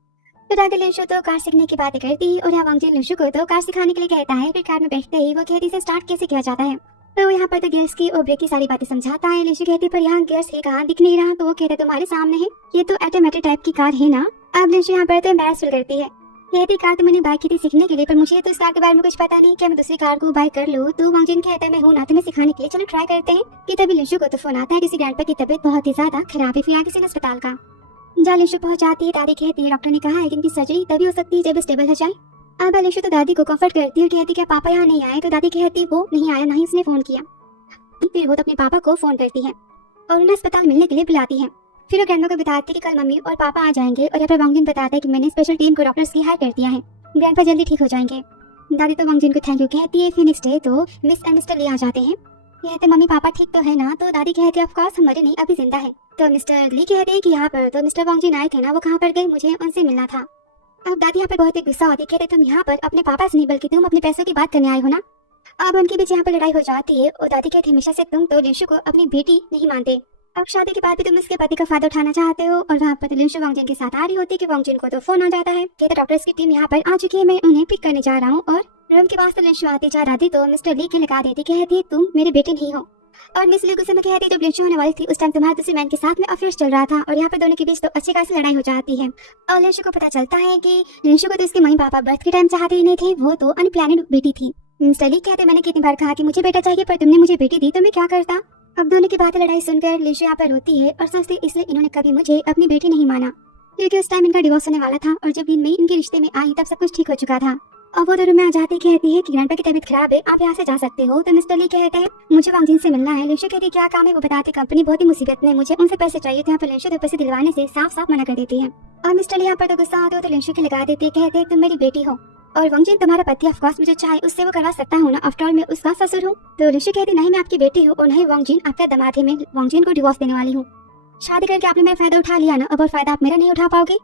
फिर आगे लिशु तो कार सीखने की बातें करती और यहाँ वांगजिन लिशु को तो कार सिखाने के लिए कहता है। फिर कार में बैठते ही वो कहती से स्टार्ट कैसे किया जाता है। तो यहाँ पर तो गियर्स की और ब्रेक की सारी बातें समझाता है। लिशु कहती पर यहाँ गियर्स है कहाँ, दिख नहीं रहा। तो वो कहते तुम्हारे सामने है, ये तो ऑटोमेटिक टाइप की कार है ना। अब लिशु यहाँ पर तो एम्बैरेस फील करती है। कहती कार तो मैंने बाइक की थी सीखने के लिए, पर मुझे तो इस कार के बारे में कुछ पता नहीं, क्या मैं दूसरी कार को बाय कर लूँ। तो वांगजिन कहता है मैं हूँ ना तुम्हें सिखाने के लिए, चलो ट्राई करते हैं। कि तभी लिशु को तो फोन आता है किसी ग्रैंडपा की तबीयत बहुत ही ज्यादा खराब है, फिर यहाँ किसी अस्पताल का। जहाँ लिशु पहुंचाती है दादी कहती है डॉक्टर ने कहा है कि इनकी सर्जरी तभी हो सकती है जब स्टेबल हो जाए। अब लिशु तो दादी को कंफर्ट करती है और कहती क्या पापा यहाँ नहीं आए। तो दादी कहती वो नहीं आया, ना ही उसने फोन किया। फिर वो तो अपने पापा को फोन करती है और उन्हें अस्पताल मिलने के लिए बुलाती है। फिर वो ग्रैंडमा को बताती है कि कल मम्मी और पापा आ जाएंगे। और यहाँ पर वांगजिन बताता है कि मैंने स्पेशल टीम को डॉक्टर्स की हायर कर दिया है, ग्रैंडपा जल्दी ठीक हो जाएंगे। दादी तो वांगजिन को थैंक यू कहती है। फिर नेक्स्ट डे तो मिस एंड मिस्टर ली आ जाते हैं। कहते मम्मी पापा ठीक तो है ना। तो दादी कहती है ऑफ कोर्स हम मरे नहीं, अभी जिंदा है। तो मिस्टर ली कहते हैं कि यहाँ पर तो मिस्टर वांगजिन आए थे ना, वो कहाँ पर गए, मुझे उनसे मिलना था। अब दादी यहाँ पर बहुत ही गुस्सा होती है। कहते तुम यहाँ पर अपने पापा से नहीं बल्कि तुम अपने पैसों की बात करने आए हो ना। अब उनके बीच यहाँ पर लड़ाई हो जाती है और दादी कहती हमेशा से तुम तो लिशु को अपनी बेटी नहीं मानते। अब शादी के बाद भी तुम इसके पति का फायदा उठाना चाहते हो। और वहाँ पर लिशु वांगजिन के साथ आ रही होती है कि वांगजिन को तो फोन आ जाता है। कहते डॉक्टर्स की टीम यहाँ पर आ चुकी है, मैं उन्हें पिक करने जा रहा हूँ। और रूम के पास तो लिशु आती जा रही तो मिस्टर ली के लगा देती, कहती तुम मेरे बेटे नहीं हो। और मिस ली गुस्से में कहती जब लिशु होने वाली थी उस टाइम तुम्हारे दूसरे मैन के साथ में अफेयर चल रहा था। और यहाँ पर दोनों के बीच तो अच्छी खासी लड़ाई हो जाती है। और लिशु को पता चलता है कि लिशु को तो इसके मम्मी पापा बर्थ के टाइम चाहते ही नहीं थे, वो तो अनप्लानिड बेटी थी। मिस्टर ली कहते मैंने कितनी बार कहा कि मुझे बेटा चाहिए पर तुमने मुझे बेटी दी, तो मैं क्या करता। अब दोनों की बातें लड़ाई सुनकर लिशु यहाँ पर रोती है और सोचती इसलिए इन्होंने कभी मुझे अपनी बेटी नहीं माना, क्योंकि उस टाइम इनका डिवोर्स होने वाला था। और जब इनमें इनके रिश्ते में आई तब सब कुछ ठीक हो चुका था। और वो रूम में आ जाती कहती है कि ग्रैंडपा की तबीयत खराब है, आप यहाँ से जा सकते हो। तो मिस्टर ली कहते हैं मुझे वांगजिन से मिलना है। लिशु कहती क्या काम है वो बताते, कंपनी बहुत ही मुसीबत में, मुझे उनसे पैसे चाहिए थे। यहाँ पर लिशु तो पैसे दिलवाने से साफ साफ मना कर देती है। और मिस्टर ली यहाँ पर तो गुस्सा होते हो तो लिशु के लगा देती है, कहते तुम मेरी बेटी हो और वांगजिन तुम्हारा पति, ऑफ कोर्स मुझे चाहे उससे वो करवा सकता हूँ ना, आफ्टर ऑल मैं उसका ससुर हूँ। तो लिशु कहती नहीं मैं आपकी बेटी हूँ और नहीं वांगजिन आपका दामाद है, मैं वांगजिन को डिवोर्स देने वाली हूँ। शादी करके आपने मेरा फायदा उठा लिया ना, अब और फायदा आप मेरा नहीं उठा पाओगे।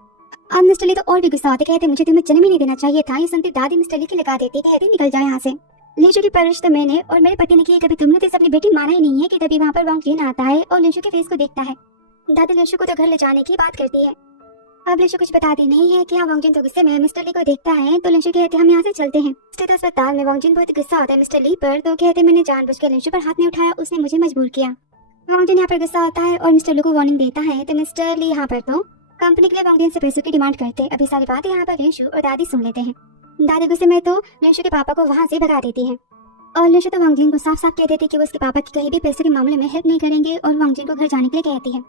अब मिस्टर ली तो और भी गुस्सा होते, कहते मुझे तुम्हें जन्म ही नहीं देना चाहिए था। ये सुनती दादी मिस्टर ली की लगा देती, कहती निकल जाए यहाँ से। लिशु की परवरिश तो मैंने और मेरे पति ने की, कभी तुमने तो इसे अपनी बेटी माना ही नहीं है। कि तभी वहाँ पर वांगजिन आता है और लिशु के फेस को देखता है। दादी लिशु को तो घर ले जाने की बात करती है। अब लिशु कुछ बताती नहीं है कि वांगजिन तो गुस्से में मिस्टर ली को देखता है। तो लिशु कहते हम यहाँ से चलते हैं। स्थित अस्पताल में वांगजिन बहुत गुस्सा होता है मिस्टर ली पर। तो कहते मैंने जानबूझकर लिशु पर हाथ नहीं उठाया, उसने मुझे मजबूर किया। वांगजिन यहाँ पर गुस्सा होता है और मिस्टर ली को वार्निंग देता है। तो मिस्टर ली यहाँ पर तो कंपनी के लिए वांगजिन से पैसों की डिमांड करते हैं। अभी सारी बातें यहाँ पर लिशु और दादी सुन लेते हैं। दादी गुस्से में तो लिशु के पापा को वहाँ से भगा देती है। और लिशु तो वांगजिन को साफ साफ कह देती कि वो उसके पापा की कहीं भी पैसों के मामले में हेल्प नहीं करेंगे और वांगजिन को घर जाने के लिए कहती है।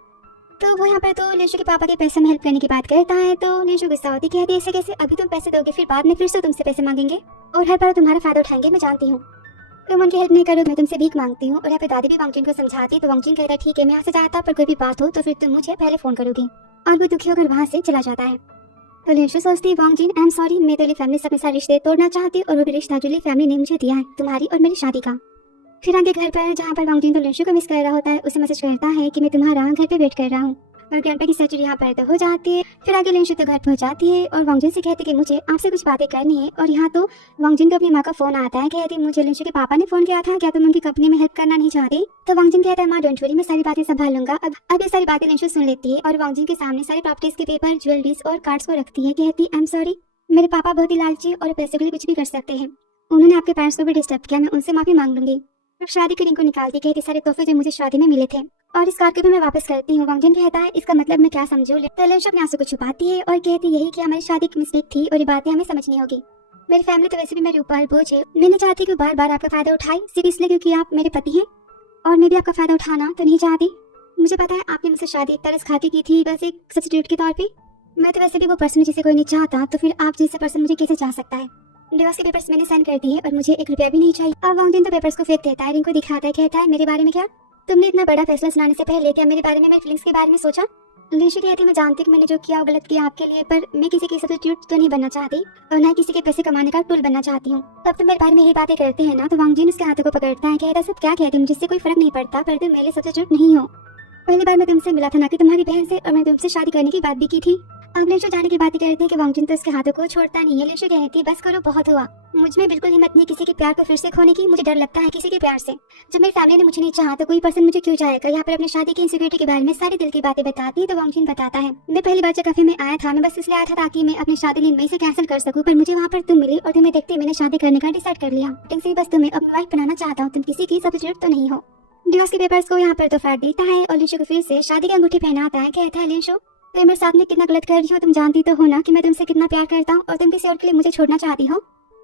तो वो यहाँ पर तो लिशु के पापा के पैसे में हेल्प करने की बात करता है। तो लिशु गुस्सा होती कहती है ऐसे कैसे, अभी तुम पैसे दोगे फिर बाद में फिर से तुमसे पैसे मांगेंगे और हर बार तुम्हारा फायदा उठाएंगे, मैं जानती हूँ। तुम उनकी हेल्प नहीं करो, मैं तुमसे भीख मांगती हूँ। और यहाँ पे दादी भी वांगजिन को समझाती। तो वांगजिन कहता है ठीक है मैं यहाँ से जाता, पर कोई भी बात हो तो फिर तुम मुझे पहले फोन करोगी। और वो दुखी होकर वहाँ से चला जाता है। तो लिशु सोचती वांगजिन आई एम सॉरी, मैं तो फैमिली से अपने सारे रिश्ते तोड़ना चाहती और वो भी रिश्ता जो फैमिली ने मुझे दिया है तुम्हारी और मेरी शादी का। फिर आगे घर पर जहाँ पर वांगजिन तो लिशु को मिस कर रहा होता है, उसे मैसेज करता है कि मैं तुम्हारा घर पे वेट कर रहा हूँ। और ग्रैंडपा की सर्जरी यहाँ पर तो हो जाती है। फिर आगे लिशु तो घर पहुँच जाती है और वांगजिन से कहती कि मुझे आपसे कुछ बातें करनी है। और यहाँ तो वांगजिन को अपनी माँ का फोन आता है, कहती मुझे लिशु के पापा ने फोन किया था, क्या तुम उनकी कंपनी में हेल्प करना नहीं चाहती। तो वांगजिन कहता है माँ डोंट वरी, मैं सारी बातें संभाल लूंगा। अब ये सारी बातें लिशु सुन लेती है और वांगजिन के सामने सारी प्रॉपर्टीज के पेपर, ज्वेलरीज और कार्ड्स को रखती है। कहती आई एम सॉरी, मेरे पापा बहुत ही लालची और पैसे के लिए कुछ भी कर सकते हैं, उन्होंने आपके पेरेंट्स को भी डिस्टर्ब किया, मैं उनसे माफी मांग लूंगी। और शादी की रिंग को निकालती, कहती सारे तोहफे जो मुझे शादी में मिले थे और इस कार्ड को भी मैं वापस करती हूँ। वांगजिन कहता है इसका मतलब मैं क्या समझूं। तो लिशु अपने आंसू को छुपाती है और कहती यही कि हमारी शादी की मिस्टेक थी और ये बातें हमें समझनी होगी। मेरी फैमिली तो वैसे भी मेरे ऊपर बोझ है, मैं नहीं चाहती कि बार बार आपका फायदा उठाए, सिर्फ इसलिए क्योंकि आप मेरे पति हैं और मैं भी आपका फायदा उठाना तो नहीं चाहती। मुझे पता है आपने मुझसे शादी तरस खाती की थी बस एक सब्स्टिट्यूट के तौर पे, मैं तो वैसे भी वो पर्सन जिसे कोई नहीं चाहता, तो फिर आप जैसे पर्सन मुझे कैसे चाह सकता है। डिवोर्स के पेपर्स मैंने साइन कर दिए और मुझे 1 रुपया भी नहीं चाहिए। अब वांगजिन तो पेपर्स को फेंक देता है, रिंग को दिखाता है, कहता है मेरे बारे में क्या, तुमने इतना बड़ा फैसला सुनाने से पहले क्या मेरे बारे में, मेरे फीलिंग्स के बारे में सोचा। लिशु कहती मैं जानती कि मैंने जो किया वो गलत किया आपके लिए, पर मैं किसी की सब्स्टिट्यूट तो नहीं बनना चाहती और ना किसी के पैसे कमाने का टूल बनना चाहती हूँ। तब तुम मेरे बारे में यही बातें करते हैं ना, तो वांग जिन उसके हाथों को पकड़ता है, कहता सब क्या कहती हूँ, जिससे कोई फर्क नहीं पड़ता, पर तुम मेरे लिए सब्स्टिट्यूट नहीं हो। पहली बार मैं तुमसे मिला था ना कि तुम्हारी बहन से, और मैं तुमसे शादी करने की बात भी की थी। अब लिशु जाने की बातें करती है कि वांग जिन तो उसके हाथों को छोड़ता नहीं है। लिशु कहती बस करो, बहुत हुआ, मुझ में बिल्कुल हिम्मत नहीं किसी के प्यार को फिर से खोने की। मुझे डर लगता है किसी के प्यार से। जब मेरी फैमिली ने मुझे नहीं चाहा तो कोई पर्सन मुझे क्यों चाहेगा। यहाँ पर अपनी शादी की इनसिक्योरिटी के बारे में सारी दिल की बातें बताती है तो वांग जिन बताता है मैं पहली बार जब कैफे में आया था, मैं बस इसलिए आया था ताकि मैं अपनी शादी लिन मई से कैंसिल कर सकूं, पर मुझे वहाँ पर तुम मिली और तुम्हें देखते मैंने शादी करने का डिसाइड कर लिया। बस तुम्हें अपनी वाइफ बनाना चाहता हूँ, तुम किसी की सब्स्टिट्यूट तो नहीं हो। डिवोर्स के पेपर्स को यहाँ पर तो फाड़ देता है और लिशु को फिर से शादी की अंगूठी पहनाता है। कहता है लिशु तुम मेरे साथ में कितना गलत कर रही हो, तुम जानती तो हो ना कि मैं तुमसे कितना प्यार करता हूँ और तुम किसी और के लिए मुझे छोड़ना चाहती हो।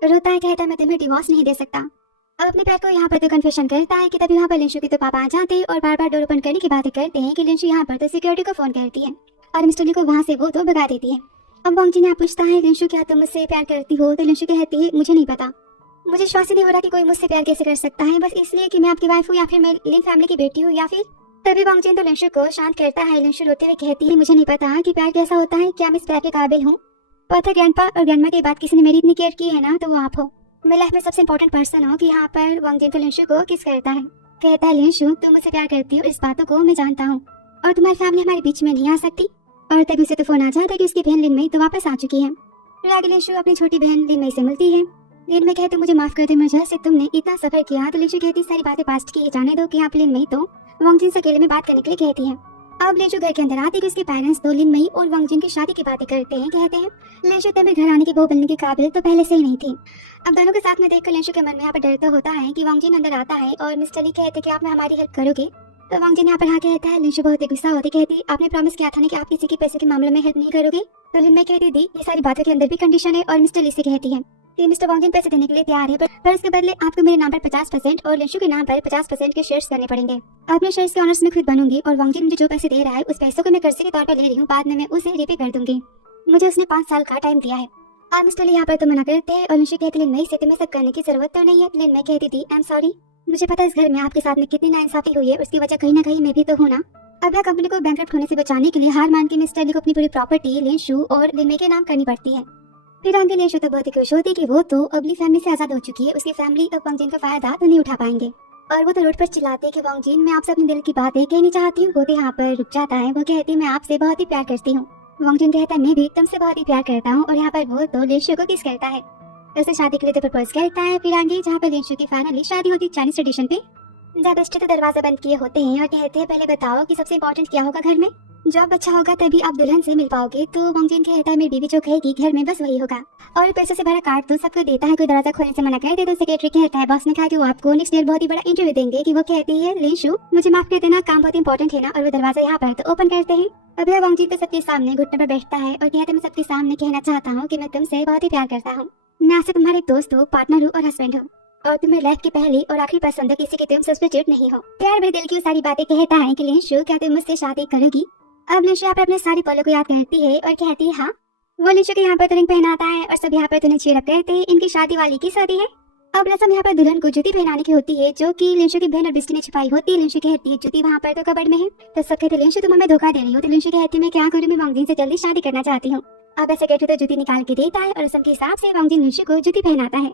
रोता है, कहता है मैं तुम्हें डिवोर्स नहीं दे सकता। अब अपने प्यार को यहाँ पर तो कन्फेशन करता है कि तभी यहाँ पर लिशु के तो पापा आ जाते हैं और बार बार डोर ओपन करने की बातें करते हैं कि लिशु यहाँ पर तो सिक्योरिटी को फोन करती है और मिस्टर ली को वहाँ से वो तो भगा देती है। अब वांग जिन यहाँ पूछता है लिशु क्या तुम मुझसे प्यार करती हो, तो लिशु कहती है मुझे नहीं पता, मुझे विश्वास ही नहीं हो रहा कि कोई मुझसे प्यार कैसे कर सकता है, बस इसलिए कि मैं आपकी वाइफ हूँ या फिर मैं लिन फैमिली की बेटी हूँ, या फिर। तभी वांग जिन तो लिशु को शांत करता है। लिशु रोते हुए कहती है मुझे नहीं पता कि प्यार कैसा होता है, क्या मैं इस प्यार के काबिल हूँ। पता ग्रैंडपा और ग्रैंडमा के बाद किसी ने मेरी इतनी केयर की है ना तो वो आप हो। मेरी लाइफ में सबसे इंपॉर्टेंट पर्सन हो। कि यहाँ पर वांग जिन तो लिशु को किस करता है। कहता है लिशु तुम मुझसे प्यार करती हो, इस बातों को मैं जानता हूँ और तुम्हारी फैमिली हमारे बीच में नहीं आ सकती। और तभी उसे तो फोन आ जाता है कि उसकी बहन लिन मई तो वापस आ चुकी है। फिर आगे लिशु अपनी छोटी बहन लिन मई से मिलती है। लिन मई कहते मुझे माफ कर दे, मुझे से तुमने इतना सफर किया। तो लिशु कहती सारी बातें पास्ट की जाने दो कि आप लिन मई तो वांग जिन से अकेले में बात करने के लिए कहती है। अब लिशु घर के अंदर आती है, उसके पेरेंट्स तो लिन मई और वांग जिन की शादी की बातें करते हैं। कहते हैं लिशु तुम्हें घर आने की बहू बनने के काबिल तो पहले से ही नहीं थी। अब दोनों के साथ में देखकर लिशु के मन में यहाँ पर डर तो होता है कि वांग जिन अंदर आता है और मिस्टर ली कहते कि आप हमारी हेल्प करोगे। तो वांग जिन यहाँ पर हाँ कहता है। लिशु बहुत गुस्सा होती, कहती आपने प्रॉमिस किया था ना कि आप किसी के पैसे के मामले में हेल्प नहीं करोगे। तो लिन मई कहती दी ये सारी बातों के अंदर भी कंडीशन है और मिस्टर ली से कहती है कि मिस्टर वांग जिन पैसे देने के लिए तैयार है, पर उसके बदले आपको मेरे नाम पर 50% और लिशु के नाम पर 50% के शेयर्स करने पड़ेंगे। अपने शेयर्स के ऑनर्स में खुद बनूंगी और वांग जिन मुझे जो पैसे दे रहा है उस पैसों को मैं कर्जे के तौर पर ले रही हूँ, बाद में मैं उसे रीपे कर दूंगी। मुझे उसने 5 साल का टाइम दिया है। आप मिस्टर ली यहाँ पर तो मना करते हैं और लिशु कहती लिन मई से तुम्हें सब करने की जरूरत तो नहीं है। लिन मई कहती थी आई एम सॉरी, मुझे पता है इस घर में आपके साथ में कितनी नाइंसाफी हुई है, उसकी वजह कहीं ना कहीं मैं भी तो हूँ ना। अब यह कंपनी को बैंकरप्ट होने से बचाने के लिए हार मान के मिस्टर ली को अपनी पूरी प्रॉपर्टी लिशु और लिन मई के नाम करनी पड़ती है। फिर आगे लिशु तो बहुत ही खुश होती कि वो तो अगली फैमिली से आजाद हो चुकी है, उसकी फैमिली अब वांग जिन का फायदा तो नहीं उठा पाएंगे। और वो तो रोड पर चिल्लाते कि वांग जिन मैं आपसे अपने दिल की बातें कहनी चाहती हूँ। वो तो यहाँ पर रुक जाता है, वो कहती मैं आपसे बहुत ही प्यार करती हूँ। वांग जिन कहता है मैं भी तुमसे बहुत ही प्यार करता हूँ। और यहाँ पर वो तो लिशु को किस करता है, उसे शादी के लिए तो प्रपोज करता है। फिर आगे जहाँ पर लिशु की फाइनली शादी होती चाइनीज ट्रेडिशन पे, जब बच्चे तो दरवाजा बंद किए होते हैं और कहते हैं पहले बताओ कि सबसे इम्पोर्टेंट क्या होगा घर में। जब अच्छा होगा तभी आप दुल्हन से मिल पाओगे। तो वांग जिन कहता है मेरी बीवी जो कहेगी घर में बस वही होगा। और पैसों से भरा कार्ड तो सबको देता है, कोई दरवाजा खोलने से मना कर दे तो सेक्रेटरी कहता है बॉस ने कहा कि वो आपको नेक्स्ट ईयर बहुत ही बड़ा इंटरव्यू देंगे। कि वो कहती है लिशु मुझे माफ कर देना, काम बहुत इंपॉर्टेंट है ना। और वो दरवाजा यहाँ पर तो ओपन करते हैं। अभी वांग जिन तो सबके सामने घुटने पर बैठता है और कहता है मैं सबके सामने कहना चाहता हूँ कि मैं तुमसे बहुत ही प्यार करता हूँ। मैं आपसे तुम्हारे दोस्त हूँ, पार्टनर हूँ और हस्बैंड हूँ और तुम्हें लाइफ की पहली और आखिरी पसंद हो, किसी के तुम सब्स्टिट्यूट नहीं हो। प्यार भरे दिल की सारी बातें कहता है कि लिशु क्या तुम मुझसे शादी करोगी। अब लिशु यहाँ पर अपने सारे पलों को याद करती है और कहती है हाँ। वो लिशु के यहाँ पर रिंग पहनाता है और सब यहाँ पर तुम्हें चीयर अप करते हैं। इनकी शादी वाली की शादी है। अब रस्म यहाँ पर दुल्हन को जूती पहनाने की होती है जो कि लिशु की बहन और बिस्टी ने छिपाई होती है। लिशु कहती है जूती वहाँ पर तो कबर्ड में है। तो सब कहते लिशु तुम हमें धोखा दे रही हो। तो लिशु कहती मैं क्या करूँ, मैं वांग जिन से जल्दी शादी करना चाहती हूँ। अब ऐसे कहते तो जूती निकाल के देता है और रस्म के हिसाब से वांग जिन लिशु को जूती पहनाता है,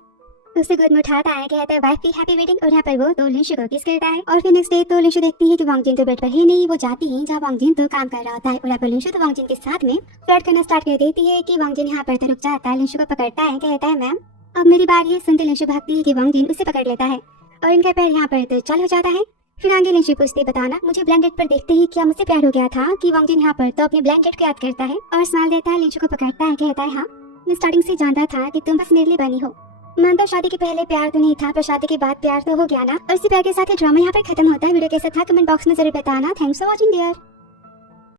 उसे गोद में उठाता है, कहता है वाइफ की हैप्पी वेडिंग। और यहाँ पर वो तो लिशु को किस करता है। और फिर नेक्स्ट डे तो लिशु देखती है कि वांग जिन तो बेड पर ही नहीं, वो जाती है जहाँ वांग जिन तो काम कर रहा होता है। और यहाँ पर लिशु तो वांग जिन के साथ में फ्लर्ट करना स्टार्ट कर देती है कि वांग जिन यहाँ पर तो रुक जाता है, लिशु को पकड़ता है, कहता है मैम अब मेरी बारी है। सुनते लिशु भागती है कि वांग जिन उसे पकड़ लेता है और इनका पैर यहाँ पर तो चल हो जाता है। फिर आगे लिशु पूछती बताना मुझे ब्लैंकेट पर देखते ही क्या मुझसे प्यार हो गया था। कि वांग जिन यहाँ पर तो अपने ब्लैंकेट को याद करता है और स्माइल देता है, लिशु को पकड़ता है, कहता है हाँ मैं स्टार्टिंग से जानता था कि तुम बस मेरे लिए बनी हो। मानता शादी के पहले प्यार तो नहीं था, पर शादी के बाद प्यार तो हो गया ना। और इसी प्यार के साथ ड्रामा यहाँ पर खत्म होता है। वीडियो कैसा था कमेंट बॉक्स में जरूर बताना। Thanks for watching dear.